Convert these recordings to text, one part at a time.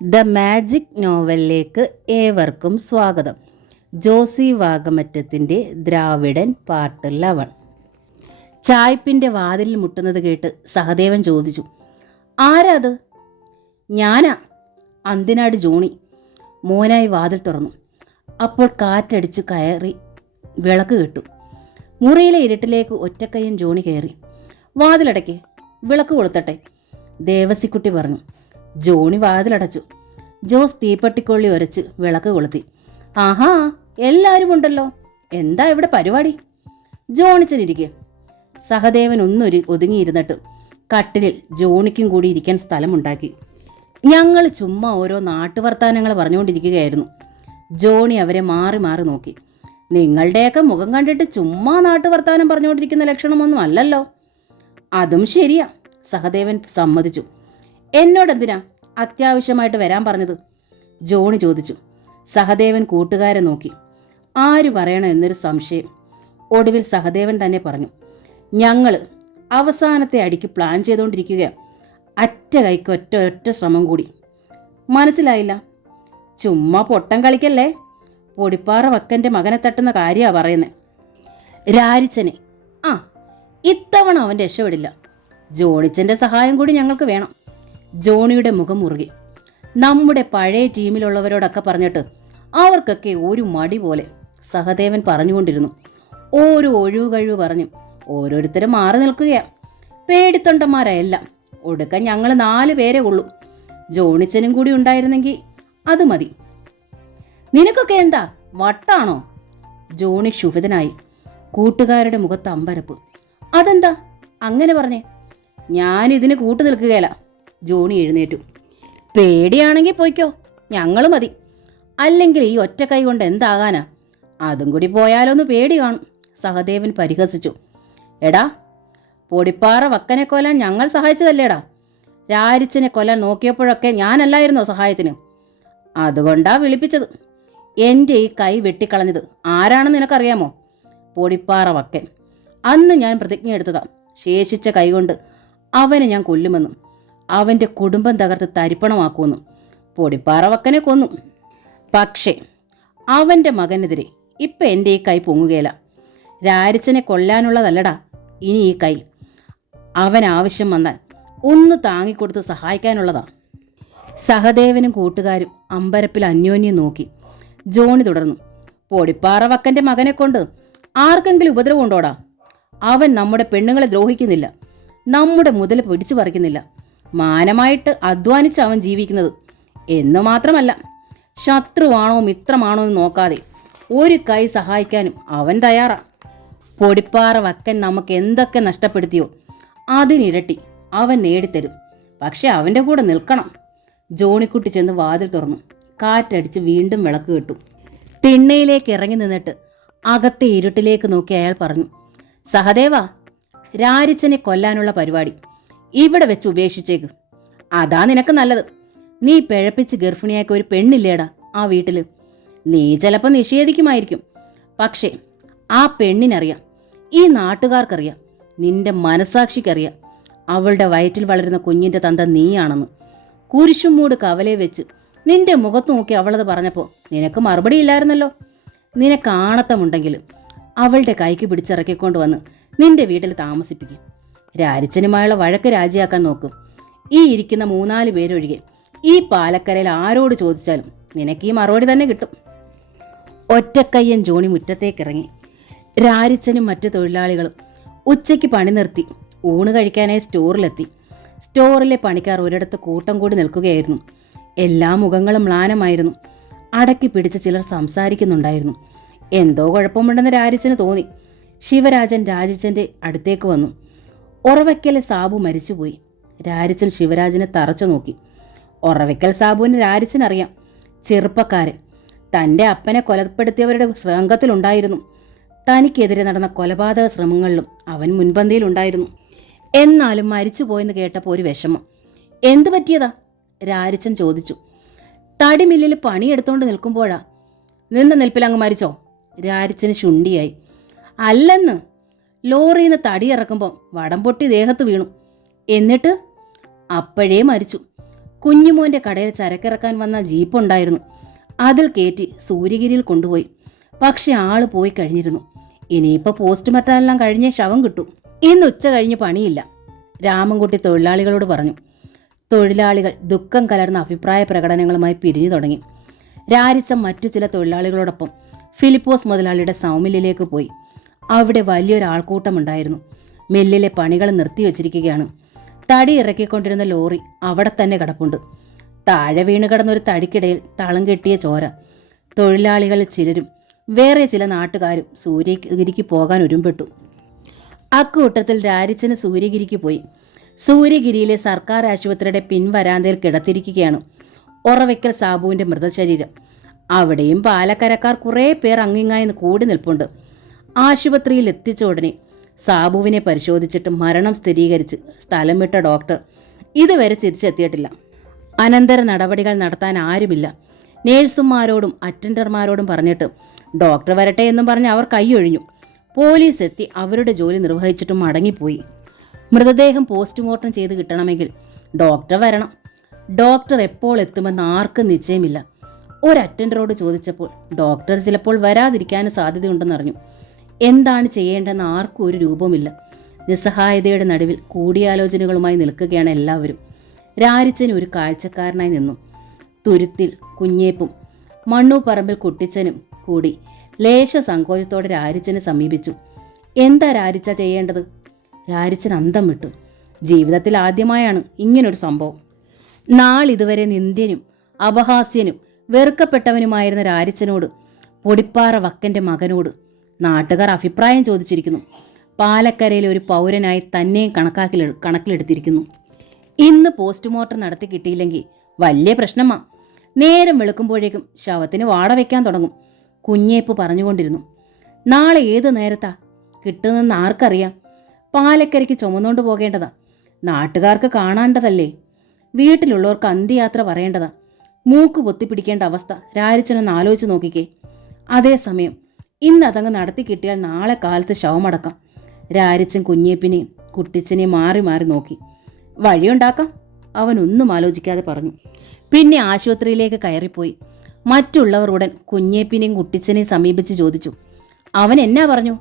The magic നോവലിലേക്ക് ഏവർക്കും സ്വാഗതം. Josy വാഗമറ്റത്തിൻ്റെ ദ്രാവിഡൻ part 11. ചായ്പിൻ്റെ വാതിലിൽ മുട്ടുന്നത് കേട്ട് സഹദേവൻ ചോദിച്ചു, ആരാത്? ഞാനാ, അന്തിനാട് ജോണി. മോനായി വാതിൽ തുറന്നു. അപ്പോൾ കാറ്റടിച്ച് കയറി വിളക്ക് കെട്ടു. മുറിയിലെ ഇരുട്ടിലേക്ക് ഒറ്റക്കയ്യൻ ജോണി കയറി. വാതിലടയ്ക്ക്, വിളക്ക് കൊളുത്തട്ടെ, ദേവസിക്കുട്ടി പറഞ്ഞു. ജോണി വാതിലടച്ചു. ജോസ് തീപ്പട്ടിക്കൊള്ളി ഉരച്ച് വിളക്ക് കൊളുത്തി. ആഹാ, എല്ലാവരും ഉണ്ടല്ലോ. എന്താ ഇവിടെ പരിപാടി? ജോണിച്ചനിരിക്കെ. സഹദേവൻ ഒതുങ്ങിയിരുന്നിട്ട് കട്ടിലിൽ ജോണിക്കും കൂടി ഇരിക്കാൻ സ്ഥലമുണ്ടാക്കി. ഞങ്ങൾ ചുമ്മാ ഓരോ നാട്ടുവർത്താനങ്ങൾ പറഞ്ഞുകൊണ്ടിരിക്കുകയായിരുന്നു. ജോണി അവരെ മാറി മാറി നോക്കി. നിങ്ങളുടെയൊക്കെ മുഖം കണ്ടിട്ട് ചുമ്മാ നാട്ടുവർത്താനം പറഞ്ഞുകൊണ്ടിരിക്കുന്ന ലക്ഷണമൊന്നും അല്ലല്ലോ. അതും ശരിയാ, സഹദേവൻ സമ്മതിച്ചു. എന്നോടെന്തിനാ അത്യാവശ്യമായിട്ട് വരാൻ പറഞ്ഞത്? ജോണി ചോദിച്ചു. സഹദേവൻ കൂട്ടുകാരെ നോക്കി. ആര് പറയണം എന്നൊരു സംശയം. ഒടുവിൽ സഹദേവൻ തന്നെ പറഞ്ഞു, ഞങ്ങൾ അവസാനത്തെ അടിക്ക് പ്ലാൻ ചെയ്തുകൊണ്ടിരിക്കുക. അറ്റ കൈക്ക് ഒറ്റ ശ്രമം കൂടി. മനസ്സിലായില്ല? ചുമ്മാ പൊട്ടം കളിക്കല്ലേ. പൊടിപ്പാറ വക്കൻ്റെ മകനെ തട്ടുന്ന കാര്യമാണ് പറയുന്നത്. രാരിച്ചനെ. ആ, ഇത്തവണ അവൻ രക്ഷപ്പെടില്ല. ജോണിച്ചൻ്റെ സഹായം കൂടി ഞങ്ങൾക്ക് വേണം. ജോണിയുടെ മുഖം മുറുകി. നമ്മുടെ പഴയ ടീമിലുള്ളവരോടൊക്കെ പറഞ്ഞിട്ട് അവർക്കൊക്കെ ഒരു മടി പോലെ, സഹദേവൻ പറഞ്ഞുകൊണ്ടിരുന്നു. ഓരോ ഒഴിവ് കഴിവ് പറഞ്ഞു ഓരോരുത്തരും മാറി നിൽക്കുകയാണ്. പേടിത്തൊണ്ടന്മാരെല്ലാം. ഒടുക്കം ഞങ്ങൾ 4 പേരേ ഉള്ളൂ. ജോണിച്ചനും കൂടി ഉണ്ടായിരുന്നെങ്കിൽ അത് മതി. നിനക്കൊക്കെ എന്താ വട്ടാണോ? ജോണി ക്ഷുഭിതനായി. കൂട്ടുകാരുടെ മുഖത്ത് അമ്പരപ്പ്. അതെന്താ അങ്ങനെ പറഞ്ഞേ? ഞാനിതിന് കൂട്ടു നിൽക്കുകയില്ല. ജോണി എഴുന്നേറ്റു. പേടിയാണെങ്കിൽ പോയിക്കോ, ഞങ്ങൾ മതി. അല്ലെങ്കിൽ ഈ ഒറ്റ കൈ കൊണ്ട് എന്താകാനാ? അതും കൂടി പോയാലൊന്ന് പേടി കാണും. സഹദേവൻ പരിഹസിച്ചു. എടാ, പൊടിപ്പാറ വക്കനെ കൊല്ലാൻ ഞങ്ങൾ സഹായിച്ചതല്ലേടാ. രാരിച്ചനെ കൊല്ലാൻ നോക്കിയപ്പോഴൊക്കെ ഞാനല്ലായിരുന്നോ സഹായത്തിന്? അതുകൊണ്ടാ വിളിപ്പിച്ചത്. എൻ്റെ ഈ കൈ വെട്ടിക്കളഞ്ഞത് ആരാണെന്ന് നിനക്കറിയാമോ? പൊടിപ്പാറ വക്കൻ. അന്ന് ഞാൻ പ്രതിജ്ഞ എടുത്തതാ, ശേഷിച്ച കൈകൊണ്ട് അവനെ ഞാൻ കൊല്ലുമെന്നും അവൻ്റെ കുടുംബം തകർത്ത് തരിപ്പണമാക്കുമെന്നും. പൊടിപ്പാറ വക്കനെ കൊന്നു. പക്ഷേ അവൻ്റെ മകനെതിരെ ഇപ്പം എൻ്റെ ഈ കൈ പൊങ്ങുകയില്ല. രാരിച്ചനെ കൊല്ലാനുള്ളതല്ലടാ ഇനി ഈ കൈ. അവൻ ആവശ്യം വന്നാൽ ഒന്ന് താങ്ങിക്കൊടുത്ത് സഹായിക്കാനുള്ളതാ. സഹദേവനും കൂട്ടുകാരും അമ്പരപ്പിൽ അന്യോന്യം നോക്കി. ജോണി തുടർന്നു. പൊടിപ്പാറ വക്കൻ്റെ മകനെ കൊണ്ട് ആർക്കെങ്കിലും ഉപദ്രവം ഉണ്ടോടാ? അവൻ നമ്മുടെ പെണ്ണുങ്ങളെ ദ്രോഹിക്കുന്നില്ല, നമ്മുടെ മുതൽ പിടിച്ചു പറിക്കുന്നില്ല. മാനമായിട്ട് അധ്വാനിച്ച് അവൻ ജീവിക്കുന്നത്. എന്നു മാത്രമല്ല, ശത്രുവാണോ മിത്രമാണോ എന്ന് നോക്കാതെ ഒരു കൈ സഹായിക്കാനും അവൻ തയ്യാറാ. പൊടിപ്പാറ വക്കൻ നമുക്ക് എന്തൊക്കെ നഷ്ടപ്പെടുത്തിയോ അതിനിരട്ടി അവൻ നേടിത്തരും. പക്ഷെ അവൻ്റെ കൂടെ നിൽക്കണം. ജോണിക്കുട്ടി ചെന്ന് വാതിൽ തുറന്നു. കാറ്റടിച്ച് വീണ്ടും വിളക്ക് കെട്ടു. തിണ്ണയിലേക്ക് ഇറങ്ങി നിന്നിട്ട് അകത്തെ ഇരുട്ടിലേക്ക് നോക്കി അയാൾ പറഞ്ഞു, സഹദേവ, രാരിച്ചനെ കൊല്ലാനുള്ള പരിപാടി ഇവിടെ വെച്ച് ഉപേക്ഷിച്ചേക്ക്. അതാ നിനക്ക് നല്ലത്. നീ പിഴപ്പിച്ച് ഗർഭിണിയാക്കി ഒരു പെണ്ണില്ലേടാ ആ വീട്ടിൽ. നീ ചിലപ്പോൾ നിഷേധിക്കുമായിരിക്കും. പക്ഷേ ആ പെണ്ണിനറിയാം, ഈ നാട്ടുകാർക്കറിയാം, നിന്റെ മനസാക്ഷിക്കറിയാം അവളുടെ വയറ്റിൽ വളരുന്ന കുഞ്ഞിൻ്റെ തന്ത നീയാണെന്ന്. കുരിശുമൂട് കവലെ വെച്ച് നിന്റെ മുഖത്ത് നോക്കി അവളത് പറഞ്ഞപ്പോൾ നിനക്ക് മറുപടി ഇല്ലായിരുന്നല്ലോ. നിനക്ക് ആണത്തമുണ്ടെങ്കിൽ അവളുടെ കൈക്ക് പിടിച്ചിറക്കിക്കൊണ്ട് വന്ന് നിന്റെ വീട്ടിൽ താമസിപ്പിക്കും. രാരിച്ചനുമായുള്ള വഴക്ക് രാജിയാക്കാൻ നോക്കും. ഈ ഇരിക്കുന്ന 3-4 പേരൊഴികെ ഈ പാലക്കരയിൽ ആരോട് ചോദിച്ചാലും നിനക്ക് ഈ മറുപടി തന്നെ കിട്ടും. ഒറ്റക്കയ്യൻ ജോണി മുറ്റത്തേക്കിറങ്ങി. രാരിച്ചനും മറ്റു തൊഴിലാളികളും ഉച്ചയ്ക്ക് പണി നിർത്തി ഊണ് കഴിക്കാനായി സ്റ്റോറിലെത്തി. സ്റ്റോറിലെ പണിക്കാർ ഒരിടത്ത് കൂട്ടം കൂടി നിൽക്കുകയായിരുന്നു. എല്ലാ മുഖങ്ങളും മ്ലാനമായിരുന്നു. അടക്കി പിടിച്ച് ചിലർ സംസാരിക്കുന്നുണ്ടായിരുന്നു. എന്തോ കുഴപ്പമുണ്ടെന്ന് രാരിച്ചന് തോന്നി. ശിവരാജൻ രാജിച്ചൻ്റെ അടുത്തേക്ക് വന്നു. ഒറവയ്ക്കലെ സാബു മരിച്ചുപോയി. രാരിച്ചൻ ശിവരാജനെ തറച്ചു നോക്കി. ഒറവയ്ക്കൽ സാബുവിന് രാരിച്ചനറിയാം. ചെറുപ്പക്കാരൻ. തൻ്റെ അപ്പനെ കൊലപ്പെടുത്തിയവരുടെ സംഘത്തിലുണ്ടായിരുന്നു. തനിക്കെതിരെ നടന്ന കൊലപാതക ശ്രമങ്ങളിലും അവൻ മുൻപന്തിയിലുണ്ടായിരുന്നു. എന്നാലും മരിച്ചുപോയെന്ന് കേട്ടപ്പോൾ ഒരു വിഷമം. എന്തു പറ്റിയതാ? രാരിച്ചൻ ചോദിച്ചു. തടിമില്ലിൽ പണിയെടുത്തോണ്ട് നിൽക്കുമ്പോഴാ. നിന്ന നിൽപ്പിലങ്ങ് മരിച്ചോ? രാരിച്ചന് ശുണ്ടിയായി. അല്ലെന്ന്, ലോറിയിൽ നിന്ന് തടി ഇറക്കുമ്പോൾ വടം പൊട്ടി ദേഹത്ത് വീണു. എന്നിട്ട് അപ്പോഴേ മരിച്ചു. കുഞ്ഞുമോൻ്റെ കടയിൽ ചരക്കിറക്കാൻ വന്ന ജീപ്പുണ്ടായിരുന്നു. അതിൽ കയറ്റി സൂര്യഗിരിയിൽ കൊണ്ടുപോയി. പക്ഷെ ആള് പോയി കഴിഞ്ഞിരുന്നു. ഇനിയിപ്പോൾ പോസ്റ്റ്മോർട്ടമെല്ലാം കഴിഞ്ഞേ ശവം കിട്ടും. ഇന്ന് ഉച്ച കഴിഞ്ഞ് പണിയില്ല, രാമൻകുട്ടി തൊഴിലാളികളോട് പറഞ്ഞു. തൊഴിലാളികൾ ദുഃഖം കലർന്ന അഭിപ്രായ പ്രകടനങ്ങളുമായി പിരിഞ്ഞു തുടങ്ങി. രാരിച്ചൻ മറ്റു ചില തൊഴിലാളികളോടൊപ്പം ഫിലിപ്പോസ് മുതലാളിയുടെ സൗമില്ലിലേക്ക് പോയി. അവിടെ വലിയൊരാൾക്കൂട്ടമുണ്ടായിരുന്നു. മില്ലിലെ പണികൾ നിർത്തിവെച്ചിരിക്കുകയാണ്. തടി ഇറക്കിക്കൊണ്ടിരുന്ന ലോറി അവിടെ തന്നെ കിടപ്പുണ്ട്. താഴെ വീണ് കിടന്നൊരു തടിക്കിടയിൽ തളം കെട്ടിയ ചോര. തൊഴിലാളികളിൽ ചിലരും വേറെ ചില നാട്ടുകാരും സൂര്യഗിരിക്ക് പോകാൻ ഒരുമ്പെട്ടു. അക്കൂട്ടത്തിൽ രാരിച്ചന് സൂര്യഗിരിക്ക് പോയി. സൂര്യഗിരിയിലെ സർക്കാർ ആശുപത്രിയുടെ പിൻവരാന്തയിൽ കിടത്തിരിക്കുകയാണ് ഒറവയ്ക്കൽ സാബുവിൻ്റെ മൃതശരീരം. അവിടെയും പാലക്കരക്കാർ കുറേ പേർ അങ്ങിങ്ങായി കൂടി നിൽപ്പുണ്ട്. ആശുപത്രിയിൽ എത്തിച്ച ഉടനെ സാബുവിനെ പരിശോധിച്ചിട്ട് മരണം സ്ഥിരീകരിച്ച് സ്ഥലം വിട്ട ഡോക്ടർ ഇതുവരെ തിരിച്ചെത്തിയിട്ടില്ല. അനന്തര നടപടികൾ നടത്താൻ ആരുമില്ല. നേഴ്സുമാരോടും അറ്റൻഡർമാരോടും പറഞ്ഞിട്ട് ഡോക്ടർ വരട്ടെ എന്നും പറഞ്ഞ് അവർ കൈയൊഴിഞ്ഞു. പോലീസ് എത്തി അവരുടെ ജോലി നിർവഹിച്ചിട്ടും മടങ്ങിപ്പോയി. മൃതദേഹം പോസ്റ്റ്മോർട്ടം ചെയ്ത് കിട്ടണമെങ്കിൽ ഡോക്ടർ വരണം. ഡോക്ടർ എപ്പോൾ എത്തുമെന്ന് ആർക്കും നിശ്ചയമില്ല. ഒരു അറ്റൻഡറോട് ചോദിച്ചപ്പോൾ ഡോക്ടർ ചിലപ്പോൾ വരാതിരിക്കാനും സാധ്യതയുണ്ടെന്നറിഞ്ഞു. എന്താണ് ചെയ്യേണ്ടതെന്ന് ആർക്കും ഒരു രൂപവുമില്ല. നിസ്സഹായതയുടെ നടുവിൽ കൂടിയാലോചനകളുമായി നിൽക്കുകയാണ് എല്ലാവരും. രാരിച്ചൻ ഒരു കാഴ്ചക്കാരനായി നിന്നു. തുരുത്തിൽ കുഞ്ഞേപ്പും മണ്ണൂപ്പറമ്പിൽ കുട്ടിച്ചനും കൂടി ലേശ സങ്കോചത്തോടെ രാരിച്ചനെ സമീപിച്ചു. എന്താ രാരിച്ച ചെയ്യേണ്ടത്? രാരിച്ചൻ അന്തം വിട്ടു. ജീവിതത്തിൽ ആദ്യമായാണ് ഇങ്ങനൊരു സംഭവം. നാളിതുവരെ നിന്ദ്യനും അപഹാസ്യനും വെറുക്കപ്പെട്ടവനുമായിരുന്ന രാരിച്ചനോട്, പൊടിപ്പാറ വക്കൻ്റെ മകനോട് നാട്ടുകാർ അഭിപ്രായം ചോദിച്ചിരിക്കുന്നു. പാലക്കരയിലെ ഒരു പൗരനായി തന്നെയും കണക്കിലെടുത്തിരിക്കുന്നു. ഇന്ന് പോസ്റ്റ്മോർട്ടം നടത്തി കിട്ടിയില്ലെങ്കിൽ വലിയ പ്രശ്നമാ. നേരം വെളുക്കുമ്പോഴേക്കും ശവത്തിന് വാട വയ്ക്കാൻ തുടങ്ങും. കുഞ്ഞേപ്പ് പറഞ്ഞുകൊണ്ടിരുന്നു. നാളെ ഏതു നേരത്താ കിട്ടുന്നെന്ന് ആർക്കറിയാം? പാലക്കരയ്ക്ക് ചുമന്നുകൊണ്ട് പോകേണ്ടതാ. നാട്ടുകാർക്ക് കാണാണ്ടതല്ലേ. വീട്ടിലുള്ളവർക്ക് അന്ത്യയാത്ര പറയേണ്ടതാ. മൂക്ക് പൊത്തിപ്പിടിക്കേണ്ട അവസ്ഥ രാരിച്ചനൊന്ന് ആലോചിച്ച് നോക്കിക്കേ. അതേസമയം ഇന്ന് അതങ്ങ് നടത്തി കിട്ടിയാൽ നാളെ കാലത്ത് ശവമടക്കാം. രാരിച്ചൻ കുഞ്ഞേപ്പിനെയും കുട്ടിച്ചനെയും മാറി മാറി നോക്കി. വഴിയുണ്ടാക്കാം, അവനൊന്നും ആലോചിക്കാതെ പറഞ്ഞു. പിന്നെ ആശുപത്രിയിലേക്ക് കയറിപ്പോയി. മറ്റുള്ളവർ ഉടൻ കുഞ്ഞേപ്പിനെയും കുട്ടിച്ചനെയും സമീപിച്ച് ചോദിച്ചു, അവൻ എന്നാ പറഞ്ഞു?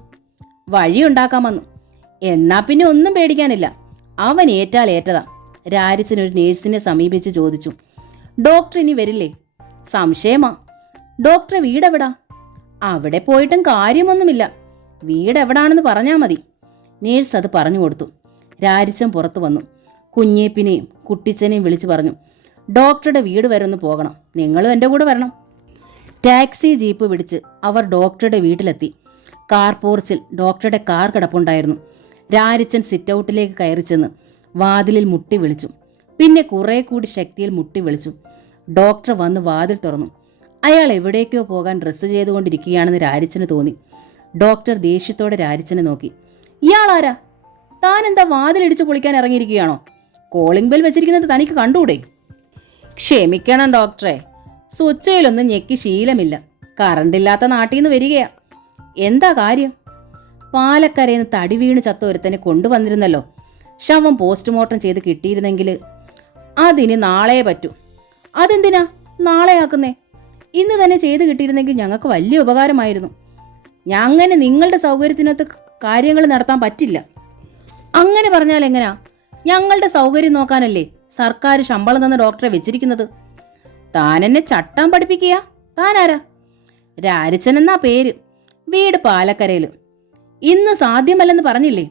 വഴിയുണ്ടാക്കാമെന്നു. എന്നാ പിന്നെ ഒന്നും പേടിക്കാനില്ല, അവൻ ഏറ്റാൽ ഏറ്റതാ. രാരിച്ചൻ ഒരു നേഴ്സിനെ സമീപിച്ച് ചോദിച്ചു, ഡോക്ടർ ഇനി വരില്ലേ? സംശയമാ. ഡോക്ടറെ വീടെവിടാ? അവിടെ പോയിട്ടും കാര്യമൊന്നുമില്ല, വീടെവിടാണെന്ന് പറഞ്ഞാൽ മതി. നേഴ്സ് അത് പറഞ്ഞു കൊടുത്തു. രാരിച്ചൻ പുറത്തു വന്നു. കുഞ്ഞേപ്പിനെയും കുട്ടിച്ചനെയും വിളിച്ചു പറഞ്ഞു, ഡോക്ടറുടെ വീട് വരെ ഒന്ന് പോകണം, നിങ്ങളും എൻ്റെ കൂടെ വരണം. ടാക്സി ജീപ്പ് പിടിച്ച് അവർ ഡോക്ടറുടെ വീട്ടിലെത്തി. കാർ പോർച്ചിൽ ഡോക്ടറുടെ കാർ കിടപ്പുണ്ടായിരുന്നു. രാരിച്ചൻ സിറ്റൗട്ടിലേക്ക് കയറി ചെന്ന് വാതിലിൽ മുട്ടി വിളിച്ചു. പിന്നെ കുറേ കൂടി ശക്തിയിൽ മുട്ടി വിളിച്ചു. ഡോക്ടർ വന്ന് വാതിൽ തുറന്നു. അയാൾ എവിടേക്കോ പോകാൻ ഡ്രസ്സ് ചെയ്തുകൊണ്ടിരിക്കുകയാണെന്ന് രാരിച്ചന് തോന്നി. ഡോക്ടർ ദേഷ്യത്തോടെ രാരിച്ചനെ നോക്കി. ഇയാളാരാ? താനെന്താ വാതിലിടിച്ച് പൊളിക്കാൻ ഇറങ്ങിയിരിക്കുകയാണോ? കോളിംഗ് ബെൽ വെച്ചിരിക്കുന്നത് തനിക്ക് കണ്ടുകൂടെ? ക്ഷമിക്കണം ഡോക്ടറെ, സ്വിച്ചിലൊന്നും ഞെക്കി ശീലമില്ല. കറണ്ടില്ലാത്ത നാട്ടിൽ നിന്ന് വരികയാ. എന്താ കാര്യം? പാലക്കരയിൽ നിന്ന് തടി വീണ് ചത്ത ഒരുത്തനെ കൊണ്ടുവന്നിരുന്നല്ലോ. ശവം പോസ്റ്റ്മോർട്ടം ചെയ്ത് കിട്ടിയിരുന്നെങ്കിൽ അതിന് നാളെ പറ്റൂ. അതെന്തിനാ നാളെ ആക്കുന്നേ? ഇന്ന് തന്നെ ചെയ്ത് കിട്ടിയിരുന്നെങ്കിൽ ഞങ്ങൾക്ക് വലിയ ഉപകാരമായിരുന്നു. അങ്ങനെ നിങ്ങളുടെ സൗകര്യത്തിനകത്ത് കാര്യങ്ങൾ നടത്താൻ പറ്റില്ല. അങ്ങനെ പറഞ്ഞാൽ എങ്ങനെയാ? ഞങ്ങളുടെ സൗകര്യം നോക്കാനല്ലേ സർക്കാർ ശമ്പളം തന്ന ഡോക്ടറെ വെച്ചിരിക്കുന്നത്. താൻ എന്നെ ചട്ടം പഠിപ്പിക്കുക? താനാരാ? രാരിച്ചൻ എന്നാ പേര്. വീട് പാലക്കരയിൽ. ഇന്ന് സാധ്യമല്ലെന്ന് പറഞ്ഞില്ലേ?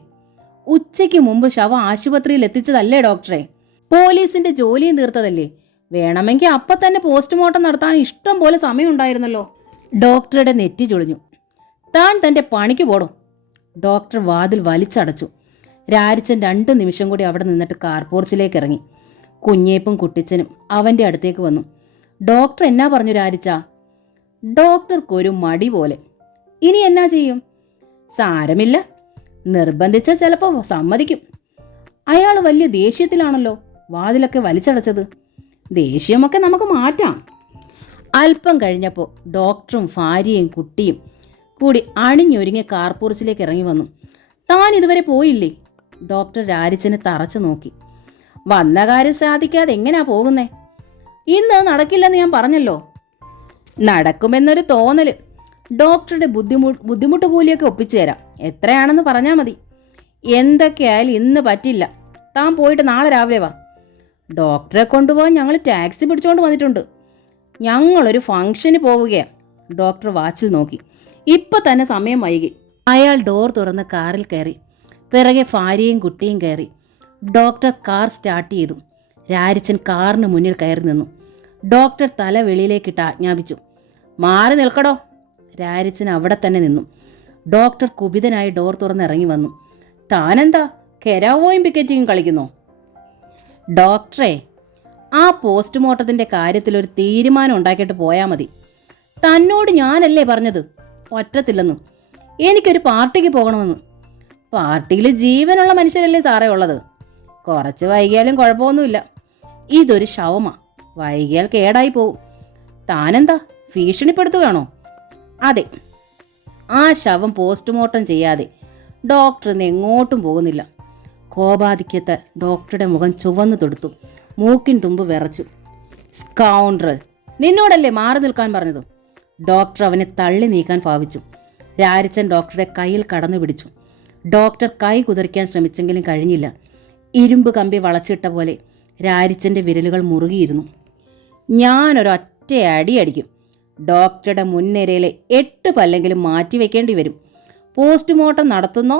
ഉച്ചയ്ക്ക് മുമ്പ് ശവം ആശുപത്രിയിൽ എത്തിച്ചതല്ലേ ഡോക്ടറെ? പോലീസിന്റെ ജോലിയും തീർത്തതല്ലേ? വേണമെങ്കിൽ അപ്പം തന്നെ പോസ്റ്റ്മോർട്ടം നടത്താൻ ഇഷ്ടം പോലെ സമയമുണ്ടായിരുന്നല്ലോ. ഡോക്ടറുടെ നെറ്റി ചുളിഞ്ഞു. താൻ തൻ്റെ പണിക്ക് പോടും. ഡോക്ടർ വാതിൽ വലിച്ചടച്ചു. രാരിച്ചൻ 2 നിമിഷം കൂടി അവിടെ നിന്നിട്ട് കാർപോർച്ചിലേക്ക് ഇറങ്ങി. കുഞ്ഞേപ്പും കുട്ടിച്ചനും അവൻ്റെ അടുത്തേക്ക് വന്നു. ഡോക്ടർ എന്നാ പറഞ്ഞു രാരിച്ച? ഡോക്ടർക്കൊരു മടി പോലെ. ഇനി എന്നാ ചെയ്യും? സാരമില്ല, നിർബന്ധിച്ച ചിലപ്പോൾ സമ്മതിക്കും. അയാൾ വലിയ ദേഷ്യത്തിലാണല്ലോ വാതിലൊക്കെ വലിച്ചടച്ചത്. ദേഷ്യമൊക്കെ നമുക്ക് മാറ്റാം. അല്പം കഴിഞ്ഞപ്പോൾ ഡോക്ടറും ഭാര്യയും കുട്ടിയും കൂടി അണിഞ്ഞൊരുങ്ങി കാർപോർച്ചിലേക്ക് ഇറങ്ങി വന്നു. താൻ ഇതുവരെ പോയില്ലേ? ഡോക്ടർ രാരിച്ചനെ തറച്ചു നോക്കി. വന്ന കാര്യം സാധിക്കാതെ എങ്ങനെയാ പോകുന്നേ? ഇന്ന് നടക്കില്ലെന്ന് ഞാൻ പറഞ്ഞല്ലോ. നടക്കുമെന്നൊരു തോന്നൽ. ഡോക്ടറുടെ ബുദ്ധിമുട്ട് കൂലിയൊക്കെ ഒപ്പിച്ചു തരാം. എത്രയാണെന്ന് പറഞ്ഞാൽ മതി. എന്തൊക്കെയായാലും ഇന്ന് പറ്റില്ല. താൻ പോയിട്ട് നാളെ രാവിലെ വാ. ഡോക്ടറെ കൊണ്ടുപോകാൻ ഞങ്ങൾ ടാക്സി പിടിച്ചുകൊണ്ട് വന്നിട്ടുണ്ട്. ഞങ്ങളൊരു ഫംഗ്ഷന് പോവുകയാണ്. ഡോക്ടർ വാച്ചിൽ നോക്കി. ഇപ്പം തന്നെ സമയം വൈകി. അയാൾ ഡോർ തുറന്ന് കാറിൽ കയറി. പിറകെ ഭാര്യയും കുട്ടിയും കയറി. ഡോക്ടർ കാർ സ്റ്റാർട്ട് ചെയ്തു. രാരിച്ചൻ കാറിന് മുന്നിൽ കയറി നിന്നു. ഡോക്ടർ തല വെളിയിലേക്കിട്ട് ആജ്ഞാപിച്ചു, മാറി നിൽക്കടോ. രാരിച്ചൻ അവിടെ തന്നെ നിന്നു. ഡോക്ടർ കുപിതനായി ഡോർ തുറന്നിറങ്ങി വന്നു. താനെന്താ കെരാവോയും പിക്കറ്റിങ്ങും കളിക്കുന്നോ? ഡോക്ടറെ, ആ പോസ്റ്റ്മോർട്ടത്തിൻ്റെ കാര്യത്തിലൊരു തീരുമാനം ഉണ്ടാക്കിയിട്ട് പോയാൽ മതി. തന്നോട് ഞാനല്ലേ പറഞ്ഞത് പറ്റത്തില്ലെന്നും. എനിക്കൊരു പാർട്ടിക്ക് പോകണമെന്ന്. പാർട്ടിയിൽ ജീവനുള്ള മനുഷ്യരല്ലേ സാറേ ഉള്ളത്. കുറച്ച് വൈകിയാലും കുഴപ്പമൊന്നുമില്ല. ഇതൊരു ശവമാ. വൈകിയാൽ കേടായി പോവും. താനെന്താ ഭീഷണിപ്പെടുത്തുകയാണോ? അതെ, ആ ശവം പോസ്റ്റ്മോർട്ടം ചെയ്യാതെ ഡോക്ടർ ഇന്ന് എങ്ങോട്ടും പോകുന്നില്ല. കോപാധിക്യത്താൽ ഡോക്ടറുടെ മുഖം ചുവന്നു തൊടുത്തു. മൂക്കിൻ തുമ്പ് വിറച്ചു. സ്കൗണ്ടറൽ, നിന്നോടല്ലേ മാറി നിൽക്കാൻ പറഞ്ഞത്? ഡോക്ടർ അവനെ തള്ളി നീക്കാൻ ഭാവിച്ചു. രാരിച്ചൻ ഡോക്ടറുടെ കയ്യിൽ കടന്നു പിടിച്ചു. ഡോക്ടർ കൈ കുതിർക്കാൻ ശ്രമിച്ചെങ്കിലും കഴിഞ്ഞില്ല. ഇരുമ്പ് കമ്പി വളച്ചിട്ട പോലെ രാരിച്ചൻ്റെ വിരലുകൾ മുറുകിയിരുന്നു. ഞാനൊരൊറ്റ അടിയടിക്കും. ഡോക്ടറുടെ മുൻനിരയിലെ 8 പല്ലെങ്കിലും മാറ്റിവെക്കേണ്ടി വരും. പോസ്റ്റ്മോർട്ടം നടത്തുന്നോ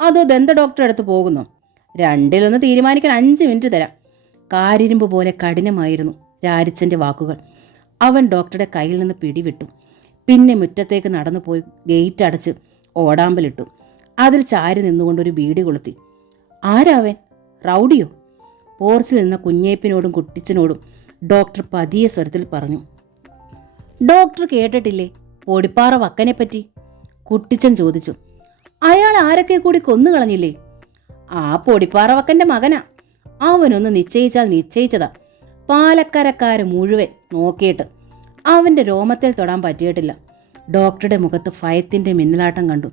അതോ ദന്ത ഡോക്ടറെ അടുത്ത് പോകുന്നോ? രണ്ടിലൊന്ന് തീരുമാനിക്കാൻ 5 മിനിറ്റ് തരാം. കാരിരുമ്പ് പോലെ കഠിനമായിരുന്നു രാരിച്ചൻ്റെ വാക്കുകൾ. അവൻ ഡോക്ടറുടെ കയ്യിൽ നിന്ന് പിടിവിട്ടു. പിന്നെ മുറ്റത്തേക്ക് നടന്നു പോയി ഗേറ്റ് അടച്ച് ഓടാമ്പലിട്ടു. അതിൽ ചാരി നിന്നുകൊണ്ടൊരു ബീഡി കൊളുത്തി. ആരാവൻ? റൗഡിയോ? പോർച്ചിൽ നിന്ന കുഞ്ഞേപ്പിനോടും കുട്ടിച്ചനോടും ഡോക്ടർ പതിയെ സ്വരത്തിൽ പറഞ്ഞു. ഡോക്ടർ കേട്ടിട്ടില്ലേ പൊടിപ്പാറ വക്കനെപ്പറ്റി? കുട്ടിച്ചൻ ചോദിച്ചു. അയാൾ ആരൊക്കെ കൂടി കൊന്നുകളഞ്ഞില്ലേ? ആ പൊടിപ്പാറ വക്കൻ്റെ മകനാ. അവനൊന്ന് നിശ്ചയിച്ചാൽ നിശ്ചയിച്ചതാ. പാലക്കരക്കാര് മുഴുവൻ നോക്കിയിട്ട് അവൻ്റെ രോമത്തിൽ തൊടാൻ പറ്റിയിട്ടില്ല. ഡോക്ടറുടെ മുഖത്ത് ഭയത്തിൻ്റെ മിന്നലാട്ടം കണ്ടു.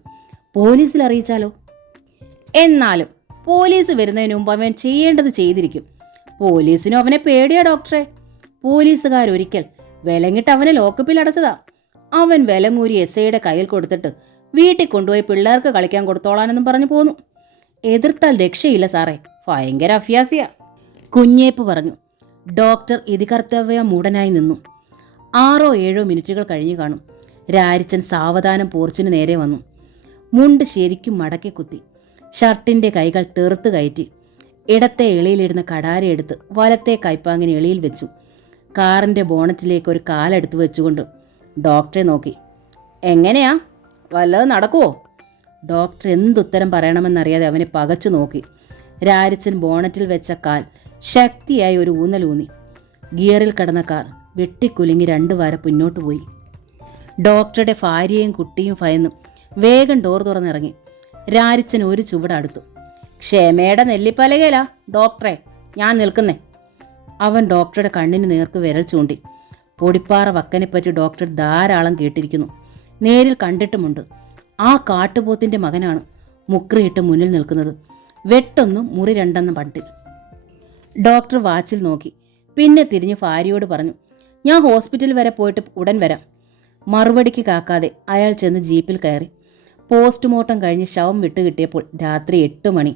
പോലീസിൽ അറിയിച്ചാലോ? എന്നാലും പോലീസ് വരുന്നതിന് മുമ്പ് അവൻ ചെയ്യേണ്ടത് ചെയ്തിരിക്കും. പോലീസിനും അവനെ പേടിയാ ഡോക്ടറെ. പോലീസുകാരൊരിക്കൽ വിലങ്ങിട്ട് അവനെ ലോക്കപ്പിൽ അടച്ചതാ. അവൻ വിലങ്ങൂരി SIയുടെ കയ്യിൽ കൊടുത്തിട്ട് വീട്ടിൽ കൊണ്ടുപോയി പിള്ളേർക്ക് കളിക്കാൻ കൊടുത്തോളാനെന്നും പറഞ്ഞു പോന്നു. എതിർത്താൽ രക്ഷയില്ല സാറേ, ഭയങ്കര അഭ്യാസിയാ. കുഞ്ഞേപ്പ് പറഞ്ഞു. ഡോക്ടർ ഇതികർത്തവ്യ മൂടനായി നിന്നു. 6 or 7 മിനിറ്റുകൾ കഴിഞ്ഞു കാണും. രാരിച്ചൻ സാവധാനം പോർച്ചിന് നേരെ വന്നു. മുണ്ട് ശരിക്കും മടക്കി കുത്തി. ഷർട്ടിൻ്റെ കൈകൾ തെറുത്ത് കയറ്റി. ഇടത്തെ എളിയിലിടുന്ന കടാരയെടുത്ത് വലത്തെ കൈപ്പാങ്ങിന് എളിയിൽ വെച്ചു. കാറിൻ്റെ ബോണറ്റിലേക്ക് ഒരു കാലെടുത്ത് വെച്ചുകൊണ്ട് ഡോക്ടറെ നോക്കി. എങ്ങനെയാ, വല്ലതും നടക്കുവോ? ഡോക്ടർ എന്തുത്തരം പറയണമെന്നറിയാതെ അവനെ പകച്ചു നോക്കി. രാരിച്ചൻ ബോണറ്റിൽ വെച്ച കാൽ ശക്തിയായി ഒരു ഊന്നലൂന്നി. ഗിയറിൽ കിടന്ന കാർ വെട്ടിക്കുലുങ്ങി 2 വാര പിന്നോട്ട് പോയി. ഡോക്ടറുടെ ഭാര്യയും കുട്ടിയും ഭയന്നു വേഗം ഡോർ തുറന്നിറങ്ങി. രാരിച്ചൻ ഒരു ചുവടടുത്തു. ക്ഷമയുടെ നെല്ലിപ്പലകയിലാ ഡോക്ടറെ ഞാൻ നിൽക്കുന്നേ. അവൻ ഡോക്ടറുടെ കണ്ണിന് നേർക്ക് വിരൽ ചൂണ്ടി. പൊടിപ്പാറ വക്കനെപ്പറ്റി ഡോക്ടർ ധാരാളം കേട്ടിരിക്കുന്നു, നേരിൽ കണ്ടിട്ടുമുണ്ട്. ആ കാട്ടുപോത്തിൻ്റെ മകനാണ് മുക്രിയിട്ട് മുന്നിൽ നിൽക്കുന്നത്. വെട്ടൊന്നും മുറി 2 പട്ടിൽ. ഡോക്ടർ വാച്ചിൽ നോക്കി. പിന്നെ തിരിഞ്ഞ് ഭാര്യയോട് പറഞ്ഞു, ഞാൻ ഹോസ്പിറ്റൽ വരെ പോയിട്ട് ഉടൻ വരാം. മറുപടിക്ക് കാക്കാതെ അയാൾ ചെന്ന് ജീപ്പിൽ കയറി. പോസ്റ്റ്മോർട്ടം കഴിഞ്ഞ് ശവം വിട്ടുകിട്ടിയപ്പോൾ രാത്രി 8 മണി.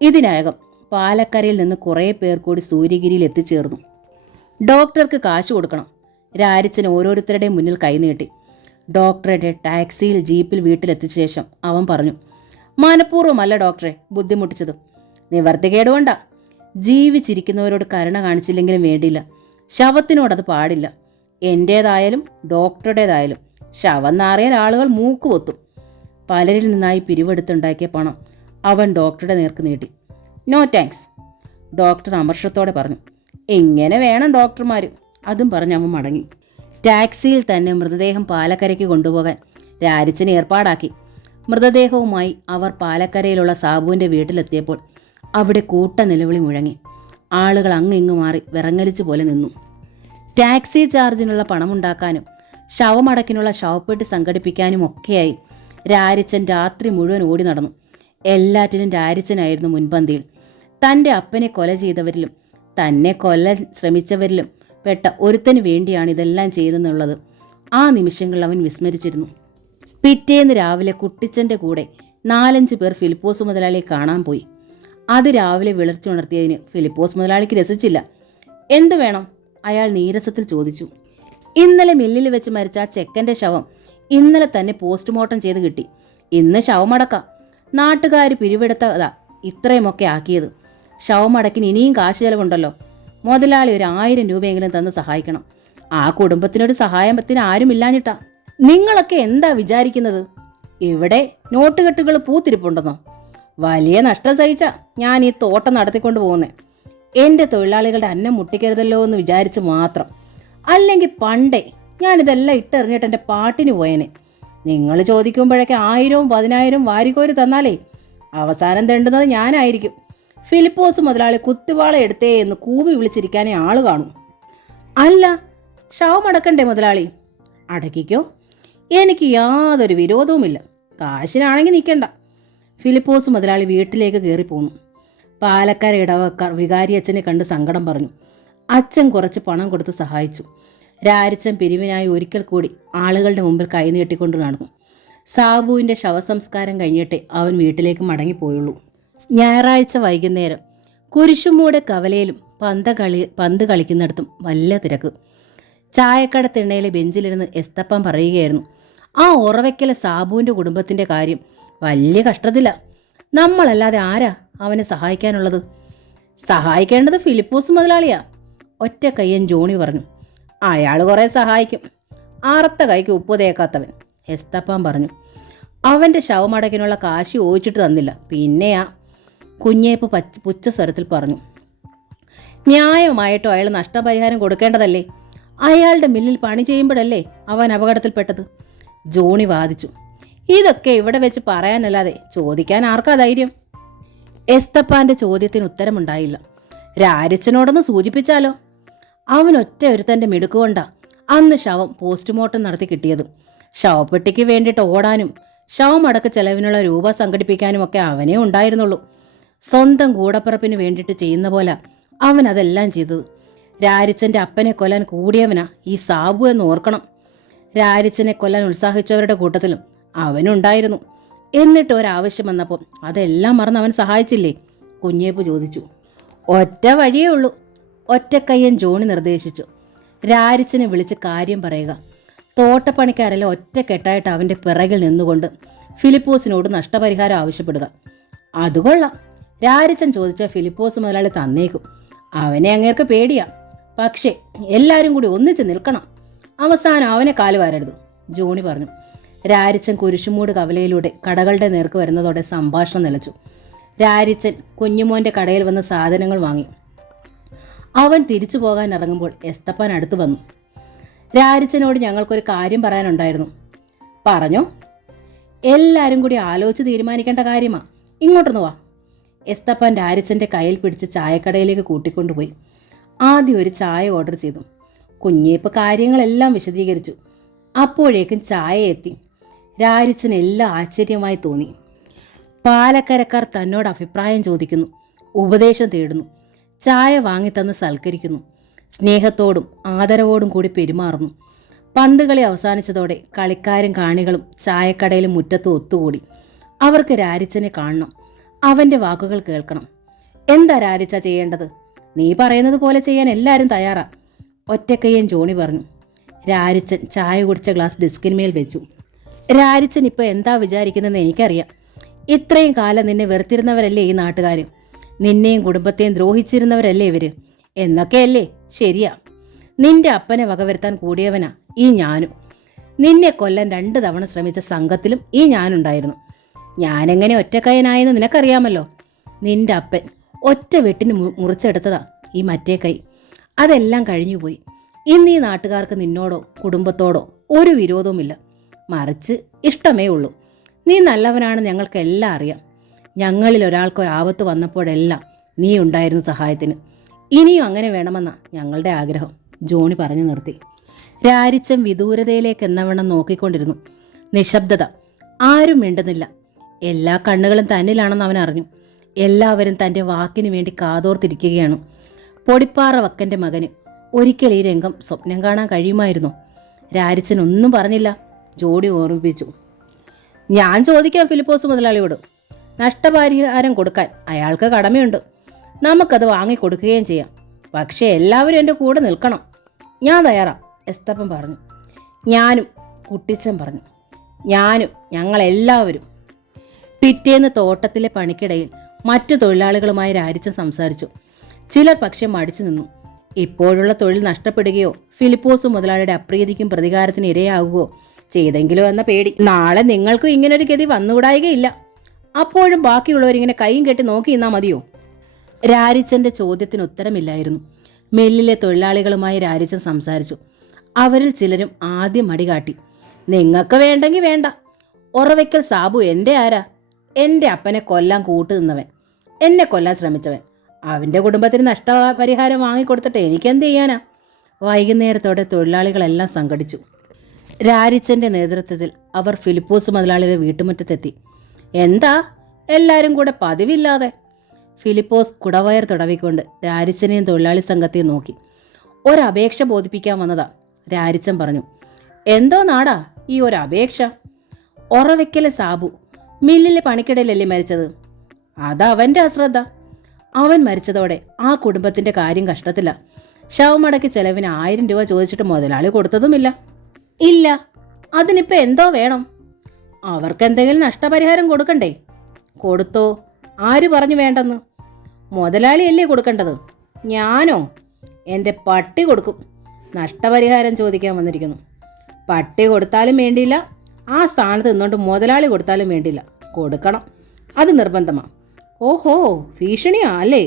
ഇതിനകം പാലക്കരയിൽ നിന്ന് കുറേ പേർ കൂടി സൂര്യഗിരിയിൽ എത്തിച്ചേർന്നു. ഡോക്ടർക്ക് കാശ് കൊടുക്കണം. രാരിച്ചൻ ഓരോരുത്തരുടെയും മുന്നിൽ കൈനീട്ടി. ഡോക്ടറുടെ ടാക്സിയിൽ ജീപ്പിൽ വീട്ടിലെത്തിച്ച ശേഷം അവൻ പറഞ്ഞു, മനഃപൂർവ്വമല്ല ഡോക്ടറെ ബുദ്ധിമുട്ടിച്ചത്. നിവർത്തികേടുകൊണ്ടാ. ജീവിച്ചിരിക്കുന്നവരോട് കരുണ കാണിച്ചില്ലെങ്കിലും വേണ്ടിയില്ല, ശവത്തിനോടത് പാടില്ല. എൻ്റേതായാലും ഡോക്ടറുടേതായാലും ശവം നാറിയാൽ ആളുകൾ മൂക്കുപൊത്തും. പലരിൽ നിന്നായി പിരിവെടുത്തുണ്ടാക്കിയ പണം അവൻ ഡോക്ടറുടെ നേർക്ക് നീട്ടി. നോ താങ്ക്സ്, ഡോക്ടർ അമർഷത്തോടെ പറഞ്ഞു. ഇങ്ങനെ വേണം ഡോക്ടർമാർ. അതും പറഞ്ഞ് അവൻ മടങ്ങി. ടാക്സിയിൽ തന്നെ മൃതദേഹം പാലക്കരയ്ക്ക് കൊണ്ടുപോകാൻ രാരിച്ചൻ ഏർപ്പാടാക്കി. മൃതദേഹവുമായി അവർ പാലക്കരയിലുള്ള സാബുവിൻ്റെ വീട്ടിലെത്തിയപ്പോൾ അവിടെ കൂട്ട നിലവിളി മുഴങ്ങി. ആളുകൾ അങ്ങിങ്ങു മാറി വിറങ്ങലിച്ചു പോലെ നിന്നു. ടാക്സി ചാർജിനുള്ള പണമുണ്ടാക്കാനും ശവമടക്കിനുള്ള ശവപ്പെട്ടി സംഘടിപ്പിക്കാനും ഒക്കെയായി രാരിച്ചൻ രാത്രി മുഴുവൻ ഓടി നടന്നു. എല്ലാറ്റിനും രാരിച്ചനായിരുന്നു മുൻപന്തിയിൽ. തൻ്റെ അപ്പനെ കൊല ചെയ്തവരിലും തന്നെ കൊല്ലാൻ ശ്രമിച്ചവരിലും പെട്ട ഒരുത്തന് വേണ്ടിയാണ് ഇതെല്ലാം ചെയ്തെന്നുള്ളത് ആ നിമിഷങ്ങളിൽ അവൻ വിസ്മരിച്ചിരുന്നു. പിറ്റേന്ന് രാവിലെ കുട്ടിച്ചൻ്റെ കൂടെ 4-5 പേർ ഫിലിപ്പോസ് മുതലാളിയെ കാണാൻ പോയി. അത് രാവിലെ വിളിച്ചുണർത്തിയതിന് ഫിലിപ്പോസ് മുതലാളിക്ക് രസിച്ചില്ല. എന്തു വേണം? അയാൾ നീരസത്തിൽ ചോദിച്ചു. ഇന്നലെ മില്ലിൽ വെച്ച് മരിച്ച ആ ചെക്കൻ്റെ ശവം ഇന്നലെ തന്നെ പോസ്റ്റ്മോർട്ടം ചെയ്ത് കിട്ടി. ഇന്ന് ശവമടക്കാം. നാട്ടുകാർ പിരിവെടുത്തതാ ഇത്രയുമൊക്കെ ആക്കിയത്. ശവമടക്കിന് ഇനിയും കാശ് ചെലവുണ്ടല്ലോ. മുതലാളി ഒരു 1000 രൂപയെങ്കിലും തന്ന് സഹായിക്കണം. ആ കുടുംബത്തിനൊരു സഹായത്തിന് ആരുമില്ലാഞ്ഞിട്ടാ. നിങ്ങളൊക്കെ എന്താ വിചാരിക്കുന്നത്? ഇവിടെ നോട്ടുകെട്ടുകൾ പൂത്തിരിപ്പുണ്ടെന്നോ? വലിയ നഷ്ടം സഹിച്ച ഞാൻ ഈ തോട്ടം നടത്തിക്കൊണ്ട് പോകുന്നേ. എൻ്റെ തൊഴിലാളികളുടെ അന്നം മുട്ടിക്കരുതല്ലോ എന്ന് വിചാരിച്ച് മാത്രം. അല്ലെങ്കിൽ പണ്ടേ ഞാനിതെല്ലാം ഇട്ടെറിഞ്ഞിട്ട് എൻ്റെ പാട്ടിന് പോയേനെ. നിങ്ങൾ ചോദിക്കുമ്പോഴൊക്കെ 1000-ഉം 10,000-ഉം വാരിക്കോരി തന്നാലേ അവസാനം തെണ്ടുന്നത് ഞാനായിരിക്കും. ഫിലിപ്പോസ് മുതലാളി കുത്തിവാള എടുത്തേ എന്ന് കൂവി വിളിച്ചിരിക്കാനേ ആള് കാണും. അല്ല, ശവം അടക്കണ്ടേ മുതലാളി? അടക്കിക്കോ, എനിക്ക് യാതൊരു വിരോധവുമില്ല. കാശിനാണെങ്കിൽ നിൽക്കണ്ട. ഫിലിപ്പോസ് മുതലാളി വീട്ടിലേക്ക് കയറിപ്പോന്നു. പാലക്കാര ഇടവക്കാർ വികാരി അച്ഛനെ കണ്ട് സങ്കടം പറഞ്ഞു. അച്ഛൻ കുറച്ച് പണം കൊടുത്ത് സഹായിച്ചു. രാരിച്ചൻ പിരിവിനായി ഒരിക്കൽ കൂടി ആളുകളുടെ മുമ്പിൽ കൈനീട്ടിക്കൊണ്ട് നടന്നു. സാബുവിൻ്റെ ശവസംസ്കാരം കഴിഞ്ഞിട്ടേ അവൻ വീട്ടിലേക്ക് മടങ്ങിപ്പോയുള്ളൂ. ഞായറാഴ്ച വൈകുന്നേരം കുരിശുമൂട് കവലയിലും പന്ത് കളിക്കുന്നിടത്തും വലിയ തിരക്ക്. ചായക്കട തിണ്ണയിലെ ബെഞ്ചിലിരുന്ന് എസ്തപ്പൻ പറയുകയായിരുന്നു, ആ ഉറവയ്ക്കലെ സാബുവിൻ്റെ കുടുംബത്തിൻ്റെ കാര്യം വലിയ കഷ്ടത്തില്ല. നമ്മളല്ലാതെ ആരാ അവനെ സഹായിക്കാനുള്ളത്? സഹായിക്കേണ്ടത് ഫിലിപ്പോസ് മുതലാളിയാ. ഒറ്റ കയ്യൻ ജോണി പറഞ്ഞു. അയാൾ കുറേ സഹായിക്കും. ആറത്ത കൈക്ക് ഉപ്പ് തേക്കാത്തവൻ, എസ്തപ്പൻ പറഞ്ഞു. അവൻ്റെ ശവമടക്കിനുള്ള കാശ് ചോദിച്ചിട്ട് തന്നില്ല. പിന്നെയാ, കുഞ്ഞേപ്പ് പുച്ഛസ്വരത്തിൽ പറഞ്ഞു. ന്യായമായിട്ടോ അയാൾ നഷ്ടപരിഹാരം കൊടുക്കേണ്ടതല്ലേ? അയാളുടെ മില്ലിൽ പണി ചെയ്യുമ്പോഴല്ലേ അവൻ അപകടത്തിൽപ്പെട്ടത്? ജോണി വാദിച്ചു. ഇതൊക്കെ ഇവിടെ വെച്ച് പറയാനല്ലാതെ ചോദിക്കാൻ ആർക്കാ ധൈര്യം? എസ്തപ്പാന്റെ ചോദ്യത്തിന് ഉത്തരമുണ്ടായില്ല. രാരിച്ചനോടൊന്ന് സൂചിപ്പിച്ചാലോ? അവനൊറ്റ ഒരുത്തൻ്റെ മിടുക്കുകൊണ്ടാ അന്ന് ശവം പോസ്റ്റ്മോർട്ടം നടത്തി കിട്ടിയത്. ശവപ്പെട്ടിക്ക് വേണ്ടിയിട്ട് ഓടാനും ശവമടക്ക ചെലവിനുള്ള രൂപ സംഘടിപ്പിക്കാനും ഒക്കെ അവനേ ഉണ്ടായിരുന്നുള്ളൂ. സ്വന്തം കൂടപ്പിറപ്പിന് വേണ്ടിയിട്ട് ചെയ്യുന്ന പോലെ അവൻ അതെല്ലാം ചെയ്തത്. രാരിച്ചൻ്റെ അപ്പനെ കൊല്ലാൻ കൂടിയവനാ ഈ സാബു എന്ന് ഓർക്കണം. രാരിച്ചനെ കൊല്ലാൻ ഉത്സാഹിച്ചവരുടെ കൂട്ടത്തിലും അവനുണ്ടായിരുന്നു. എന്നിട്ട് ഒരാവശ്യം വന്നപ്പോൾ അതെല്ലാം മറന്ന് അവൻ സഹായിച്ചില്ലേ? കുഞ്ഞേപ്പ് ചോദിച്ചു. ഒറ്റ വഴിയേ ഉള്ളൂ, ഒറ്റക്കയ്യൻ ജോണി നിർദ്ദേശിച്ചു. രാരിച്ചനെ വിളിച്ച് കാര്യം പറയുക. തോട്ടപ്പണിക്കാരെല്ലാം ഒറ്റക്കെട്ടായിട്ട് അവൻ്റെ പിറകിൽ നിന്നുകൊണ്ട് ഫിലിപ്പോസിനോട് നഷ്ടപരിഹാരം ആവശ്യപ്പെടുക. അതുകൊള്ളാം. രാരിച്ചൻ ചോദിച്ച ഫിലിപ്പോസ് മുതലാളി തന്നേക്കും. അവനെ അങ്ങേർക്ക് പേടിയാ. പക്ഷേ എല്ലാവരും കൂടി ഒന്നിച്ച് നിൽക്കണം. അവസാനം അവനെ കാലുവാരരുത്, ജോണി പറഞ്ഞു. രാരിച്ചൻ കുരിശുമൂട് കവലയിലൂടെ കടകളുടെ നേർക്ക് വരുന്നതോടെ സംഭാഷണം നിലച്ചു. രാരിച്ചൻ കുഞ്ഞുമോൻ്റെ കടയിൽ വന്ന് സാധനങ്ങൾ വാങ്ങി. അവൻ തിരിച്ചു പോകാൻ ഇറങ്ങുമ്പോൾ എസ്തപ്പാൻ അടുത്ത് വന്നു. രാരിച്ചനോട് ഞങ്ങൾക്കൊരു കാര്യം പറയാനുണ്ടായിരുന്നു. പറഞ്ഞോ? എല്ലാവരും കൂടി ആലോചിച്ച് തീരുമാനിക്കേണ്ട കാര്യമാ. ഇങ്ങോട്ടൊന്ന് വാ. എസ്തപ്പാൻ രാരിച്ചൻ്റെ കയ്യിൽ പിടിച്ച് ചായക്കടയിലേക്ക് കൂട്ടിക്കൊണ്ടുപോയി. ആദ്യം ഒരു ചായ ഓർഡർ ചെയ്തു. കുഞ്ഞേപ്പ് കാര്യങ്ങളെല്ലാം വിശദീകരിച്ചു. അപ്പോഴേക്കും ചായ എത്തി. രാരിച്ചന് എല്ലാം ആശ്ചര്യമായി തോന്നി. പാലക്കരക്കാർ തന്നോട് അഭിപ്രായം ചോദിക്കുന്നു, ഉപദേശം തേടുന്നു, ചായ വാങ്ങിത്തന്ന് സൽക്കരിക്കുന്നു, സ്നേഹത്തോടും ആദരവോടും കൂടി പെരുമാറുന്നു. പന്തുകളി അവസാനിച്ചതോടെ കളിക്കാരും കാണികളും ചായക്കടയിലും മുറ്റത്തും ഒത്തുകൂടി. അവർക്ക് രാരിച്ചനെ കാണണം, അവൻ്റെ വാക്കുകൾ കേൾക്കണം. എന്താ രാരിച്ച ചെയ്യേണ്ടത്? നീ പറയുന്നത് പോലെ ചെയ്യാൻ എല്ലാവരും തയ്യാറാ, ഒറ്റക്കയ്യൻ ജോണി പറഞ്ഞു. രാരിച്ചൻ ചായ കുടിച്ച ഗ്ലാസ് ഡെസ്കിന്മേൽ വെച്ചു. രാരിച്ചൻ ഇപ്പോൾ എന്താ വിചാരിക്കുന്നതെന്ന് എനിക്കറിയാം. ഇത്രയും കാലം നിന്നെ വെറുത്തിരുന്നവരല്ലേ ഈ നാട്ടുകാർ? നിന്നെയും കുടുംബത്തെയും ദ്രോഹിച്ചിരുന്നവരല്ലേ ഇവര്? എന്നൊക്കെയല്ലേ? ശരിയാ. നിന്റെ അപ്പനെ വകവരുത്താൻ കൂടിയവനാ ഈ ഞാനും. നിന്നെ കൊല്ലാൻ 2 തവണ ശ്രമിച്ച സംഘത്തിലും ഈ ഞാനുണ്ടായിരുന്നു. ഞാനെങ്ങനെ ഒറ്റക്കൈനായെന്ന് നിനക്കറിയാമല്ലോ. നിന്റെ അപ്പൻ ഒറ്റ വെട്ടിന് മുറിച്ചെടുത്തതാ ഈ മറ്റേ കൈ. അതെല്ലാം കഴിഞ്ഞുപോയി. ഇന്ന് ഈ നാട്ടുകാർക്ക് നിന്നോടോ കുടുംബത്തോടോ ഒരു വിരോധവുമില്ല. മറിച്ച് ഇഷ്ടമേ ഉള്ളൂ. നീ നല്ലവനാണ്, ഞങ്ങൾക്കെല്ലാം അറിയാം. ഞങ്ങളിൽ ഒരാൾക്കൊരാപത്ത് വന്നപ്പോഴെല്ലാം നീ ഉണ്ടായിരുന്നു സഹായത്തിന്. ഇനിയും അങ്ങനെ വേണമെന്നാ ഞങ്ങളുടെ ആഗ്രഹം, ജോണി പറഞ്ഞു നിർത്തി. രാരിച്ചൻ വിദൂരതയിലേക്ക് എന്നവണ്ണം നോക്കിക്കൊണ്ടിരുന്നു. നിശബ്ദത. ആരും മിണ്ടുന്നില്ല. എല്ലാ കണ്ണുകളും തന്നിലാണെന്ന് അവൻ അറിഞ്ഞു. എല്ലാവരും തൻ്റെ വാക്കിന് വേണ്ടി കാതോർത്തിരിക്കുകയാണ്. പൊടിപ്പാറ വക്കൻ്റെ മകന് ഒരിക്കൽ ഈ രംഗം സ്വപ്നം കാണാൻ കഴിയുമായിരുന്നോ? രാരിച്ചൻ ഒന്നും പറഞ്ഞില്ല. ജോഡി ഓർമ്മിപ്പിച്ചു. ഞാൻ ചോദിക്കാം ഫിലിപ്പോസ് മുതലാളിയോട്. നഷ്ടപരിഹാരം കൊടുക്കാൻ അയാൾക്ക് കടമയുണ്ട്. നമുക്കത് വാങ്ങിക്കൊടുക്കുകയും ചെയ്യാം. പക്ഷേ എല്ലാവരും എൻ്റെ കൂടെ നിൽക്കണം. ഞാൻ തയ്യാറാ, എസ്തപ്പൻ പറഞ്ഞു. ഞാനും, കുട്ടിച്ചൻ പറഞ്ഞു. ഞാനും, ഞങ്ങളെല്ലാവരും. പിറ്റേന്ന് തോട്ടത്തിലെ പണിക്കിടയിൽ മറ്റു തൊഴിലാളികളുമായി രാരിച്ചൻ സംസാരിച്ചു. ചിലർ പക്ഷെ മടിച്ചു നിന്നു. ഇപ്പോഴുള്ള തൊഴിൽ നഷ്ടപ്പെടുകയോ ഫിലിപ്പോസ് മുതലാളിയുടെ അപ്രീതിക്കും പ്രതികാരത്തിന് ഇരയാകുകയോ ചെയ്തെങ്കിലോ എന്ന പേടി. നാളെ നിങ്ങൾക്കും ഇങ്ങനൊരു ഗതി വന്നുകൂടായികയില്ല. അപ്പോഴും ബാക്കിയുള്ളവരിങ്ങനെ കൈയും കെട്ടി നോക്കി നിന്നാൽ മതിയോ? രാരിച്ചന്റെ ചോദ്യത്തിന് ഉത്തരമില്ലായിരുന്നു. മില്ലിലെ തൊഴിലാളികളുമായി രാരിച്ചൻ സംസാരിച്ചു. അവരിൽ ചിലരും ആദ്യം മടികാട്ടി. നിങ്ങൾക്ക് വേണ്ടെങ്കിൽ വേണ്ട. ഉറവയ്ക്കൽ സാബു എൻ്റെ ആരാ? എൻ്റെ അപ്പനെ കൊല്ലാൻ കൂട്ടുനിന്നവൻ, എന്നെ കൊല്ലാൻ ശ്രമിച്ചവൻ. അവൻ്റെ കുടുംബത്തിന് നഷ്ടപരിഹാരം വാങ്ങിക്കൊടുത്തിട്ട് എനിക്കെന്ത് ചെയ്യാനാ? വൈകുന്നേരത്തോടെ തൊഴിലാളികളെല്ലാം സംഘടിച്ചു. രാരിച്ചൻ്റെ നേതൃത്വത്തിൽ അവർ ഫിലിപ്പോസ് മുതലാളിയുടെ വീട്ടുമുറ്റത്തെത്തി. എന്താ എല്ലാവരും കൂടെ പതിവില്ലാതെ? ഫിലിപ്പോസ് കുടവയർ തുടവിക്കൊണ്ട് രാരിച്ചനെയും തൊഴിലാളി സംഘത്തെയും നോക്കി. ഒരപേക്ഷ ബോധിപ്പിക്കാൻ വന്നതാ, രാരിച്ചൻ പറഞ്ഞു. എന്തോ നാടാ ഈ ഒരപേക്ഷ? ഉറവയ്ക്കലെ സാബു മില്ലിലെ പണിക്കിടയിലല്ലേ മരിച്ചത്? അതവൻ്റെ അശ്രദ്ധ. അവൻ മരിച്ചതോടെ ആ കുടുംബത്തിൻ്റെ കാര്യം കഷ്ടത്തില്ല. ശവമടക്കി ചെലവിന് 1000 രൂപ ചോദിച്ചിട്ട് മുതലാളി കൊടുത്തതുമില്ല. ഇല്ല, അതിനിപ്പോൾ എന്തോ വേണം? അവർക്കെന്തെങ്കിലും നഷ്ടപരിഹാരം കൊടുക്കണ്ടേ? കൊടുത്തോ? ആര് പറഞ്ഞു വേണ്ടെന്ന്? മുതലാളിയല്ലേ കൊടുക്കേണ്ടത്. ഞാനോ? എൻ്റെ പട്ടി കൊടുക്കും. നഷ്ടപരിഹാരം ചോദിക്കാൻ വന്നിരിക്കുന്നു. പട്ടി കൊടുത്താലും വേണ്ടിയില്ല, ആ സ്ഥാനത്ത് നിന്നുകൊണ്ട് മുതലാളി കൊടുത്താലും വേണ്ടിയില്ല, കൊടുക്കണം. അത് നിർബന്ധമാണ്. ഓഹോ, ഭീഷണിയാ അല്ലേ?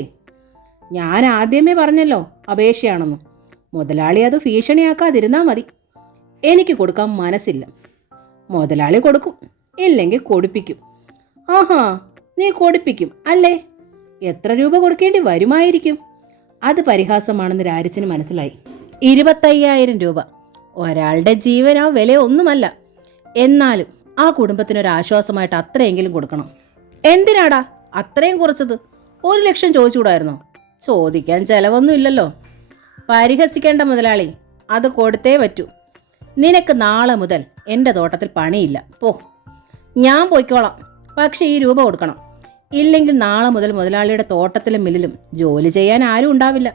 ഞാൻ ആദ്യമേ പറഞ്ഞല്ലോ അപേക്ഷയാണെന്ന്. മുതലാളി അത് ഭീഷണിയാക്കാതിരുന്നാൽ മതി. എനിക്ക് കൊടുക്കാൻ മനസ്സില്ല. മുതലാളി കൊടുക്കും, ഇല്ലെങ്കിൽ കൊടുപ്പിക്കും. ആഹാ, നീ കൊടുപ്പിക്കും അല്ലേ? എത്ര രൂപ കൊടുക്കേണ്ടി വരുമായിരിക്കും? അത് പരിഹാസമാണെന്ന് രാരിച്ചന് മനസ്സിലായി. 25,000 രൂപ. ഒരാളുടെ ജീവൻ ആ വില ഒന്നുമല്ല. എന്നാലും ആ കുടുംബത്തിനൊരാശ്വാസമായിട്ട് അത്രയെങ്കിലും കൊടുക്കണം. എന്തിനാടാ അത്രയും കുറച്ചത്? 1 ലക്ഷം ചോദിച്ചുകൂടായിരുന്നോ? ചോദിക്കാൻ ചിലവൊന്നും ഇല്ലല്ലോ. പരിഹസിക്കേണ്ട മുതലാളി, അത് കൊടുത്തേ പറ്റൂ. നിനക്ക് നാളെ മുതൽ എൻ്റെ തോട്ടത്തിൽ പണിയില്ല, പോ. ഞാൻ പോയിക്കോളാം, പക്ഷേ ഈ രൂപ കൊടുക്കണം. ഇല്ലെങ്കിൽ നാളെ മുതൽ മുതലാളിയുടെ തോട്ടത്തിലും മില്ലിലും ജോലി ചെയ്യാൻ ആരും ഉണ്ടാവില്ല.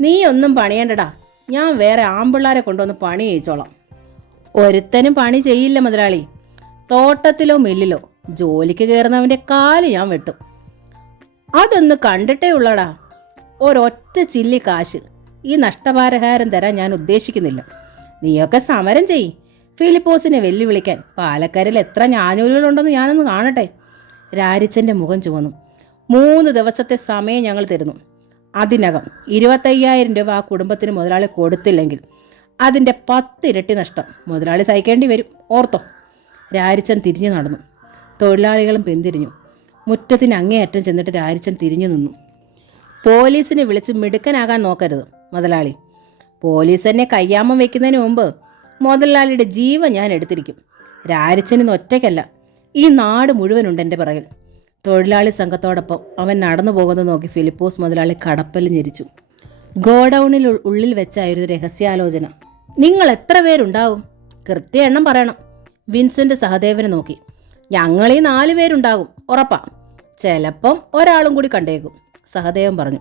നീ ഒന്നും പണിയണ്ടടാ, ഞാൻ വേറെ ആമ്പിള്ളാരെ കൊണ്ടുവന്ന് പണി ചെയ്യിച്ചോളാം. ഒരുത്തനും പണി ചെയ്യില്ല മുതലാളി. തോട്ടത്തിലോ മില്ലിലോ ജോലിക്ക് കയറുന്നവൻ്റെ കാല് ഞാൻ വെട്ടും. അതൊന്ന് കണ്ടിട്ടേ ഉള്ളടാ. ഒരൊറ്റ ചില്ലി കാശ് ഈ നഷ്ടപരിഹാരം തരാൻ ഞാൻ ഉദ്ദേശിക്കുന്നില്ല. നീയൊക്കെ സമരം ചെയ്യ്. ഫിലിപ്പോസിനെ വെല്ലുവിളിക്കാൻ പാലക്കരയിൽ എത്ര ഞാനൂലുകളുണ്ടെന്ന് ഞാനൊന്ന് കാണട്ടെ. രാരിച്ചൻ്റെ മുഖം ചുവന്നു. 3 ദിവസത്തെ സമയം ഞങ്ങൾ തരുന്നു. അതിനകം 25,000 രൂപ ആ കുടുംബത്തിന് മുതലാളി കൊടുത്തില്ലെങ്കിൽ അതിൻ്റെ 10 ഇരട്ടി നഷ്ടം മുതലാളി സഹിക്കേണ്ടി വരും, ഓർത്തോ. രാരിച്ചൻ തിരിഞ്ഞു നടന്നു. തൊഴിലാളികളും പിന്തിരിഞ്ഞു. മുറ്റത്തിന് അങ്ങേയറ്റം ചെന്നിട്ട് രാരിച്ചൻ തിരിഞ്ഞു നിന്നു. പോലീസിനെ വിളിച്ച് മിടുക്കനാകാൻ നോക്കരുത് മുതലാളി. പോലീസ് എന്നെ കയ്യാമം വെക്കുന്നതിന് മുമ്പ് മുതലാളിയുടെ ജീവൻ ഞാൻ എടുത്തിരിക്കും. രാരിച്ചനിന്ന് ഒറ്റയ്ക്കല്ല, ഈ നാട് മുഴുവനുണ്ട് എൻ്റെ പിറകിൽ. തൊഴിലാളി സംഘത്തോടൊപ്പം അവൻ നടന്നു പോകുന്നത് നോക്കി ഫിലിപ്പോസ് മുതലാളി കടപ്പല് ഞെരിച്ചു. ഗോഡൌണിൽ ഉള്ളിൽ വെച്ചായിരുന്നു രഹസ്യാലോചന. നിങ്ങൾ എത്ര പേരുണ്ടാവും? കൃത്യ എണ്ണം പറയണം. വിൻസെന്റ് സഹദേവനെ നോക്കി. ഞങ്ങൾ ഈ 4 പേരുണ്ടാകും, ഉറപ്പാ. ചിലപ്പം ഒരാളും കൂടി കണ്ടേക്കും, സഹദേവൻ പറഞ്ഞു.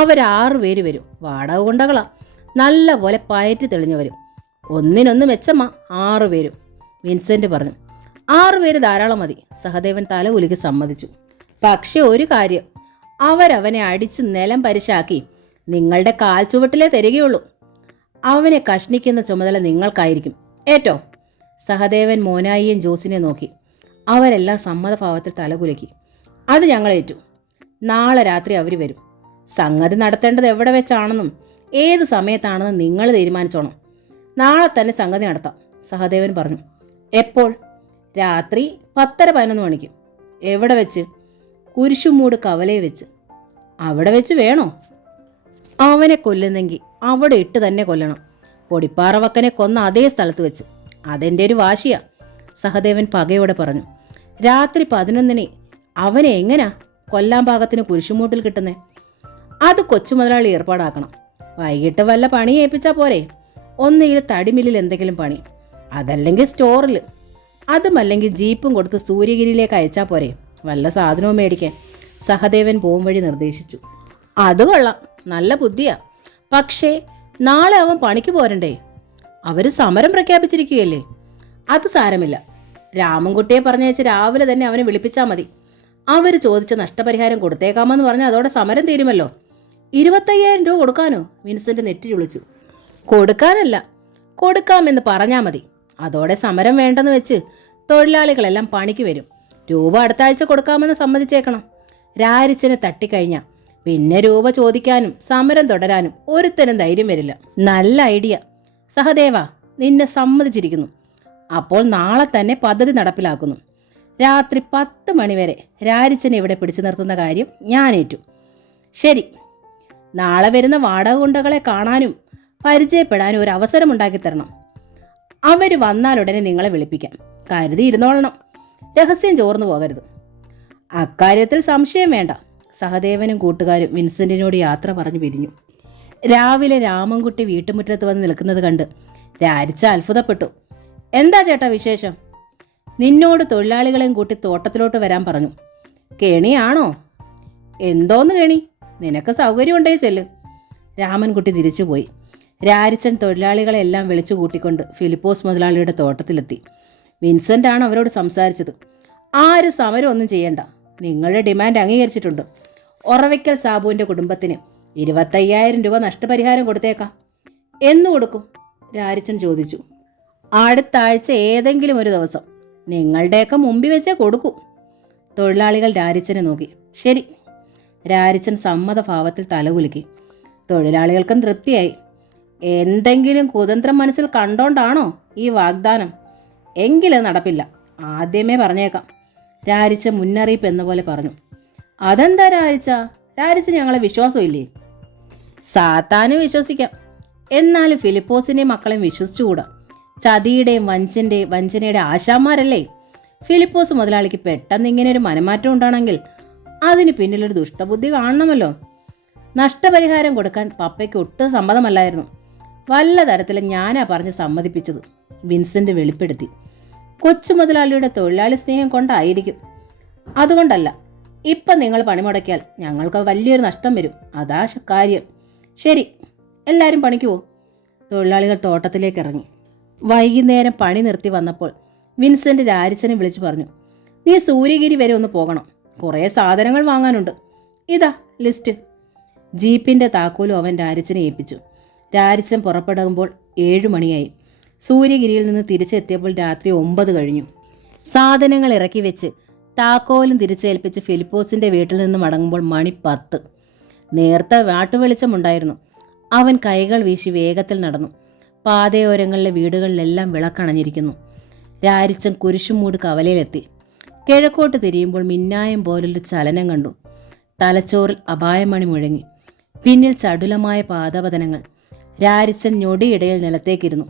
അവർ 6 പേര് വരും. വാടക കൊണ്ടകളാ, നല്ല പോലെ പയറ്റി തെളിഞ്ഞു വരും. ഒന്നിനൊന്ന് മെച്ചമാ 6 പേരും, വിൻസെന്റ് പറഞ്ഞു. 6 പേര് ധാരാളം മതി, സഹദേവൻ തല ഉലുകി സമ്മതിച്ചു. പക്ഷെ ഒരു കാര്യം, അവരവനെ അടിച്ചു നിലം പരിശാക്കി നിങ്ങളുടെ കാൽ ചുവട്ടിലേ തരികയുള്ളൂ. അവനെ കഷ്ണിക്കുന്ന ചുമതല നിങ്ങൾക്കായിരിക്കും, ഏറ്റോ. സഹദേവൻ മോനായിയും ജോസിനെ നോക്കി. അവരെല്ലാം സമ്മതഭാവത്തിൽ തലകുലുക്കി. അത് ഞങ്ങളേറ്റു. നാളെ രാത്രി അവർ വരും. സംഗതി നടത്തേണ്ടത് എവിടെ വെച്ചാണെന്നും ഏത് സമയത്താണെന്നും നിങ്ങൾ തീരുമാനിച്ചോണം. നാളെ തന്നെ സംഗതി നടത്താം, സഹദേവൻ പറഞ്ഞു. എപ്പോൾ? രാത്രി 10:30-11 മണിക്ക്. എവിടെ വെച്ച്? കുരിശുമൂട് കവലയെ വെച്ച്. അവിടെ വെച്ച് വേണോ? അവനെ കൊല്ലുന്നെങ്കിൽ അവിടെ ഇട്ട് തന്നെ കൊല്ലണം. പൊടിപ്പാറവക്കനെ കൊന്ന അതേ സ്ഥലത്ത് വെച്ച്. അതെൻ്റെ ഒരു വാശിയാ, സഹദേവൻ പകയോടെ പറഞ്ഞു. രാത്രി 11-ന് അവനെ എങ്ങനാ കൊല്ലാൻ പാകത്തിന് കുരിശുമൂട്ടിൽ കിട്ടുന്നേ? അത് കൊച്ചു മുതലാളി ഏർപ്പാടാക്കണം. വൈകിട്ട് വല്ല പണി ഏൽപ്പിച്ചാൽ പോരെ? ഒന്നുകിൽ തടിമില്ലിൽ എന്തെങ്കിലും പണി, അതല്ലെങ്കിൽ സ്റ്റോറിൽ, അതുമല്ലെങ്കിൽ ജീപ്പും കൊടുത്ത് സൂര്യഗിരിയിലേക്ക് അയച്ചാൽ പോരെ വല്ല സാധനവും മേടിക്കാൻ. സഹദേവൻ പോം വഴി നിർദ്ദേശിച്ചു. അത് കൊള്ളാം, നല്ല ബുദ്ധിയാ. പക്ഷേ നാളെ അവൻ പണിക്ക് പോരണ്ടേ? അവർ സമരം പ്രഖ്യാപിച്ചിരിക്കുകയല്ലേ. അത് സാരമില്ല, രാമൻകുട്ടിയെ പറഞ്ഞയച്ച് രാവിലെ തന്നെ അവനെ വിളിപ്പിച്ചാൽ മതി. അവർ ചോദിച്ച നഷ്ടപരിഹാരം കൊടുത്തേക്കാമെന്ന് പറഞ്ഞാൽ അതോടെ സമരം തീരുമല്ലോ. 25,000 രൂപ കൊടുക്കാനോ? വിൻസെന്റ് നെറ്റി ചുളിച്ചു. കൊടുക്കാനല്ല, കൊടുക്കാമെന്ന് പറഞ്ഞാൽ മതി. അതോടെ സമരം വേണ്ടെന്ന് വെച്ച് തൊഴിലാളികളെല്ലാം പണിക്ക് വരും. രൂപ അടുത്ത ആഴ്ച കൊടുക്കാമെന്ന് സമ്മതിച്ചേക്കണം. രാരിച്ചനെ തട്ടിക്കഴിഞ്ഞാൽ പിന്നെ രൂപ ചോദിക്കാനും സമരം തുടരാനും ഒരുത്തനും ധൈര്യം വരില്ല. നല്ല ഐഡിയ സഹദേവ, നിന്നെ സമ്മതിച്ചിരിക്കുന്നു. അപ്പോൾ നാളെ തന്നെ പദ്ധതി നടപ്പിലാക്കുന്നു. രാത്രി 10 മണിവരെ രാരിച്ചനെ ഇവിടെ പിടിച്ചു നിർത്തുന്ന കാര്യം ഞാൻ ഏറ്റു. ശരി, നാളെ വരുന്ന വാടക ഗുണ്ടകളെ കാണാനും പരിചയപ്പെടാനും ഒരു അവസരം ഉണ്ടാക്കി തരണം. അവർ വന്നാലുടനെ നിങ്ങളെ വിളിപ്പിക്കാം. കരുതി ഇരുന്നോളണം. രഹസ്യം ചോർന്നു പോകരുത്. അക്കാര്യത്തിൽ സംശയം വേണ്ട. സഹദേവനും കൂട്ടുകാരും വിൻസെന്റിനോട് യാത്ര പറഞ്ഞു പിരിഞ്ഞു. രാവിലെ രാമൻകുട്ടി വീട്ടുമുറ്റത്ത് വന്ന് നിൽക്കുന്നത് കണ്ട് രാരിച്ച അത്ഭുതപ്പെട്ടു. എന്താ ചേട്ടാ വിശേഷം? നിന്നോട് തൊഴിലാളികളെയും കൂട്ടി തോട്ടത്തിലോട്ട് വരാൻ പറഞ്ഞു. കെണിയാണോ? എന്തോന്ന് കെണി? നിനക്ക് സൗകര്യമുണ്ടേ ചെല്ല്. രാമൻകുട്ടി തിരിച്ചുപോയി. രാരിച്ചൻ തൊഴിലാളികളെ എല്ലാം വിളിച്ചു കൂട്ടിക്കൊണ്ട് ഫിലിപ്പോസ് മുതലാളിയുടെ തോട്ടത്തിലെത്തി. വിൻസെന്റ് ആണ് അവരോട് സംസാരിച്ചത്. ആരും സമരം ഒന്നും ചെയ്യണ്ട, നിങ്ങളുടെ ഡിമാൻഡ് അംഗീകരിച്ചിട്ടുണ്ട്. ഒറവയ്ക്കൽ സാബുവിൻ്റെ കുടുംബത്തിന് 25,000 രൂപ നഷ്ടപരിഹാരം കൊടുത്തേക്കാം. എന്നു കൊടുക്കും? രാരിച്ചൻ ചോദിച്ചു. അടുത്ത ആഴ്ച ഏതെങ്കിലും ഒരു ദിവസം. നിങ്ങളുടെയൊക്കെ മുമ്പിൽ വെച്ചേ കൊടുക്കൂ. തൊഴിലാളികൾ രാരിച്ചനെ നോക്കി. ശരി. രാരിച്ചൻ സമ്മതഭാവത്തിൽ തലകുലുക്കി. തൊഴിലാളികൾക്കും തൃപ്തിയായി. എന്തെങ്കിലും കുതന്ത്രം മനസ്സിൽ കണ്ടോണ്ടാണോ ഈ വാഗ്ദാനം? എങ്കിലും നടപ്പില്ല, ആദ്യമേ പറഞ്ഞേക്കാം. രാരിച്ച മുന്നറിയിപ്പ് എന്ന പോലെ പറഞ്ഞു. അതെന്താ രാരിച്ച? രാരിച്ച ഞങ്ങളെ വിശ്വാസമില്ലേ? സാത്താന് വിശ്വസിക്കാം, എന്നാലും ഫിലിപ്പോസിനെയും മക്കളെയും വിശ്വസിച്ചുകൂടാ. ചതിയുടെയും വഞ്ചനയുടെ ആശാന്മാരല്ലേ. ഫിലിപ്പോസ് മുതലാളിക്ക് പെട്ടെന്ന് ഇങ്ങനെ ഒരു മനമാറ്റം ഉണ്ടാണെങ്കിൽ അതിന് പിന്നിലൊരു ദുഷ്ടബുദ്ധി കാണണമല്ലോ. നഷ്ടപരിഹാരം കൊടുക്കാൻ പപ്പയ്ക്ക് ഒട്ടും സമ്മതമല്ലായിരുന്നു. വല്ല തരത്തിലും ഞാനാ പറഞ്ഞ് സമ്മതിപ്പിച്ചത്, വിൻസെന്റ് വെളിപ്പെടുത്തി. കൊച്ചു മുതലാളിയുടെ തൊഴിലാളി സ്നേഹം കൊണ്ടായിരിക്കും. അതുകൊണ്ടല്ല. ഇപ്പം നിങ്ങൾ പണിമുടക്കിയാൽ ഞങ്ങൾക്ക് വലിയൊരു നഷ്ടം വരും, അതാ കാര്യം. ശരി, എല്ലാവരും പണിക്ക് പോകും. തൊഴിലാളികൾ തോട്ടത്തിലേക്ക് ഇറങ്ങി. വൈകുന്നേരം പണി നിർത്തി വന്നപ്പോൾ വിൻസെന്റ് രാരിച്ചനെ വിളിച്ചു പറഞ്ഞു. നീ സൂര്യഗിരി വരെ ഒന്ന് പോകണം, കുറേ സാധനങ്ങൾ വാങ്ങാനുണ്ട്. ഇതാ ലിസ്റ്റ്. ജീപ്പിൻ്റെ താക്കോലും അവൻ രാരിച്ചനെ ഏൽപ്പിച്ചു. രാരിച്ചൻ പുറപ്പെടുമ്പോൾ 7 മണിയായി. സൂര്യഗിരിയിൽ നിന്ന് തിരിച്ചെത്തിയപ്പോൾ രാത്രി 9 കഴിഞ്ഞു. സാധനങ്ങൾ ഇറക്കി വെച്ച് താക്കോലും തിരിച്ചേൽപ്പിച്ച് ഫിലിപ്പോസിൻ്റെ വീട്ടിൽ നിന്ന് മടങ്ങുമ്പോൾ മണി 10. നേരത്തെ വാട്ടുവെളിച്ചമുണ്ടായിരുന്നു. അവൻ കൈകൾ വീശി വേഗത്തിൽ നടന്നു. പാതയോരങ്ങളിലെ വീടുകളിലെല്ലാം വിളക്കണഞ്ഞിരിക്കുന്നു. രാരിച്ചൻ കുരിശുമൂട് കവലയിലെത്തി. കിഴക്കോട്ട് തിരിയുമ്പോൾ മിന്നായം പോലൊരു ചലനം കണ്ടു. തലച്ചോറിൽ അപായമണി മുഴങ്ങി. പിന്നിൽ ചടുലമായ പാദപതനങ്ങൾ. രാരിച്ചൻ ഞൊടിയിടയിൽ നിലത്തേക്കിരുന്നു.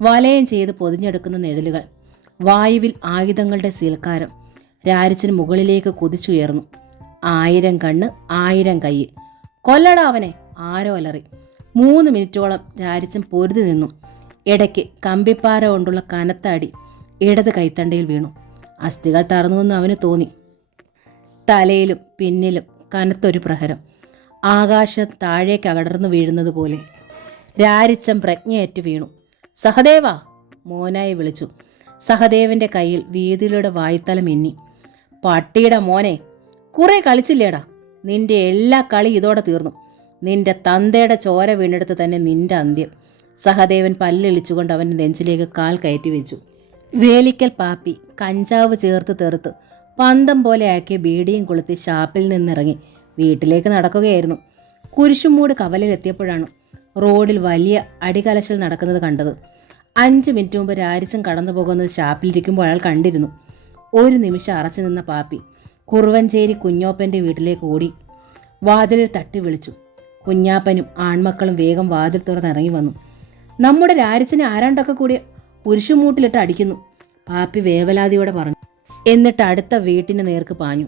വലയം ചെയ്ത് പൊതിഞ്ഞെടുക്കുന്ന നിഴലുകൾ. വായുവിൽ ആയുധങ്ങളുടെ സീൽക്കാരം. രാരിച്ചൻ മുകളിലേക്ക് കുതിച്ചുയർന്നു. 1000 കണ്ണ്, 1000 കൈ. കൊല്ലടാ അവനെ, ആരോ അലറി. 3 മിനിറ്റോളം രാരിച്ചൻ പൊരുതി നിന്നു. ഇടയ്ക്ക് കമ്പിപ്പാര കൊണ്ടുള്ള കനത്ത അടി ഇടത് കൈത്തണ്ടയിൽ വീണു. അസ്ഥികൾ തറന്നുവെന്ന് അവന് തോന്നി. തലയിലും പിന്നിലും കനത്തൊരു പ്രഹരം. ആകാശം താഴേക്ക് അകടർന്നു വീഴുന്നത് പോലെ. രാരിച്ചൻ പ്രജ്ഞയേറ്റ് വീണു. സഹദേവ, മോനായി വിളിച്ചു. സഹദേവന്റെ കയ്യിൽ വീതിയിലൂടെ വായ്ത്തല മിന്നി. പട്ടിയുടെ മോനെ, കുറെ കളിച്ചില്ലേടാ. നിന്റെ എല്ലാ കളി ഇതോടെ തീർന്നു. നിന്റെ തന്തയുടെ ചോര വീണെടുത്ത് തന്നെ നിന്റെ അന്ത്യം. സഹദേവൻ പല്ലിളിച്ചുകൊണ്ട് അവൻ്റെ നെഞ്ചിലേക്ക് കാൽ കയറ്റി വെച്ചു. വേലിക്കൽ പാപ്പി കഞ്ചാവ് ചേർത്ത് തെറുത്ത് പന്തം പോലെ ആക്കിയ ബീഡിയും കൊളുത്തി ഷാപ്പിൽ നിന്നിറങ്ങി വീട്ടിലേക്ക് നടക്കുകയായിരുന്നു. കുരിശുമൂട് കവലയിലെത്തിയപ്പോഴാണ് റോഡിൽ വലിയ അടികലശൽ നടക്കുന്നത് കണ്ടത്. 5 മിനിറ്റ് മുമ്പ് രാരിച്ചൻ കടന്നു പോകുന്നത് ഷാപ്പിലിരിക്കുമ്പോൾ അയാൾ കണ്ടിരുന്നു. ഒരു നിമിഷം അറച്ചു നിന്ന പാപ്പി കുറുവഞ്ചേരി കുഞ്ഞോപ്പൻ്റെ വീട്ടിലേക്ക് ഓടി. വാതിലിൽ തട്ടി വിളിച്ചു. കുഞ്ഞാപ്പനും ആൺമക്കളും വേഗം വാതിൽ തുറന്നിറങ്ങി വന്നു. നമ്മുടെ രാരിച്ചനെ ആരാണ്ടൊക്കെ കൂടി കുരിശുമൂട്ടിലിട്ട് അടിക്കുന്നു, പാപ്പി വേവലാതിയോടെ പറഞ്ഞു. എന്നിട്ട് അടുത്ത വീട്ടിന് നേർക്ക് പാഞ്ഞു.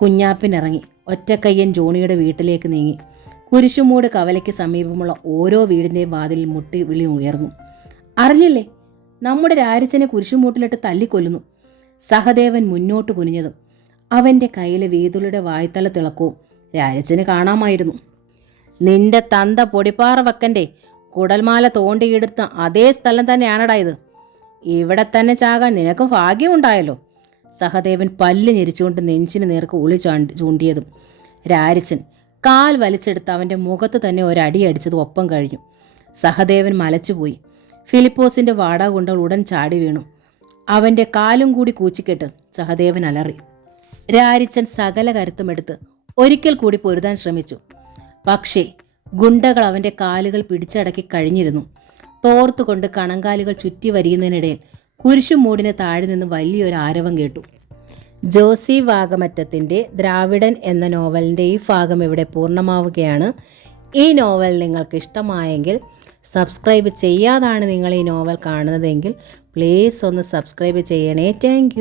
കുഞ്ഞാപ്പൻ ഇറങ്ങി ഒറ്റക്കയ്യൻ ജോണിയുടെ വീട്ടിലേക്ക് നീങ്ങി. കുരിശുമൂട് കവലയ്ക്ക് സമീപമുള്ള ഓരോ വീടിൻ്റെയും വാതിലിൽ മുട്ടി വിളി ഉയർന്നു. അറിഞ്ഞില്ലേ, നമ്മുടെ രാരിച്ചനെ കുരിശുമൂട്ടിലിട്ട് തല്ലിക്കൊല്ലുന്നു. സഹദേവൻ മുന്നോട്ട് കുനിഞ്ഞതും അവൻ്റെ കയ്യിലെ വീതുളിയുടെ വായ്ത്തല തിളക്കവും രാരിച്ചന് കാണാമായിരുന്നു. നിന്റെ തന്ത പൊടിപ്പാറ വക്കൻ്റെ കുടൽമാല തോണ്ടിയെടുത്ത അതേ സ്ഥലം തന്നെയാണടാ ഇത്. ഇവിടെ തന്നെ ചാകാൻ നിനക്ക് ഭാഗ്യമുണ്ടായല്ലോ. സഹദേവൻ പല്ല് ഞെരിച്ചുകൊണ്ട് നെഞ്ചിന് നേർക്ക് ഉളി ചൂണ്ടിയതും രാരിച്ചൻ കാൽ വലിച്ചെടുത്ത് അവൻ്റെ മുഖത്ത് തന്നെ ഒരടി അടിച്ചത് ഒപ്പം കഴിഞ്ഞു. സഹദേവൻ മലച്ചുപോയി. ഫിലിപ്പോസിൻ്റെ വാടാകുണ്ടകൾ ഉടൻ ചാടി വീണു. അവൻ്റെ കാലും കൂടി കൂച്ചിക്കെട്ട് സഹദേവൻ അലറി. രാരിച്ചൻ സകല കരുത്തുമെടുത്ത് ഒരിക്കൽ കൂടി പൊരുതാൻ ശ്രമിച്ചു. പക്ഷേ ഗുണ്ടകൾ അവൻ്റെ കാലുകൾ പിടിച്ചടക്കി കഴിഞ്ഞിരുന്നു. തോർത്തുകൊണ്ട് കണങ്കാലുകൾ ചുറ്റി വരിയുന്നതിനിടയിൽ കുരിശുമൂടിന് താഴെ നിന്ന് വലിയൊരു ആരവം കേട്ടു. ജോസി വാകമറ്റത്തിൻ്റെ ദ്രാവിഡൻ എന്ന നോവലിൻ്റെ ഈ ഭാഗം ഇവിടെ പൂർണ്ണമാവുകയാണ്. ഈ നോവൽ നിങ്ങൾക്ക് ഇഷ്ടമായെങ്കിൽ സബ്സ്ക്രൈബ് ചെയ്യാതാണ് നിങ്ങൾ ഈ നോവൽ കാണുന്നതെങ്കിൽ പ്ലീസ് ഒന്ന് സബ്സ്ക്രൈബ് ചെയ്യണേ. താങ്ക്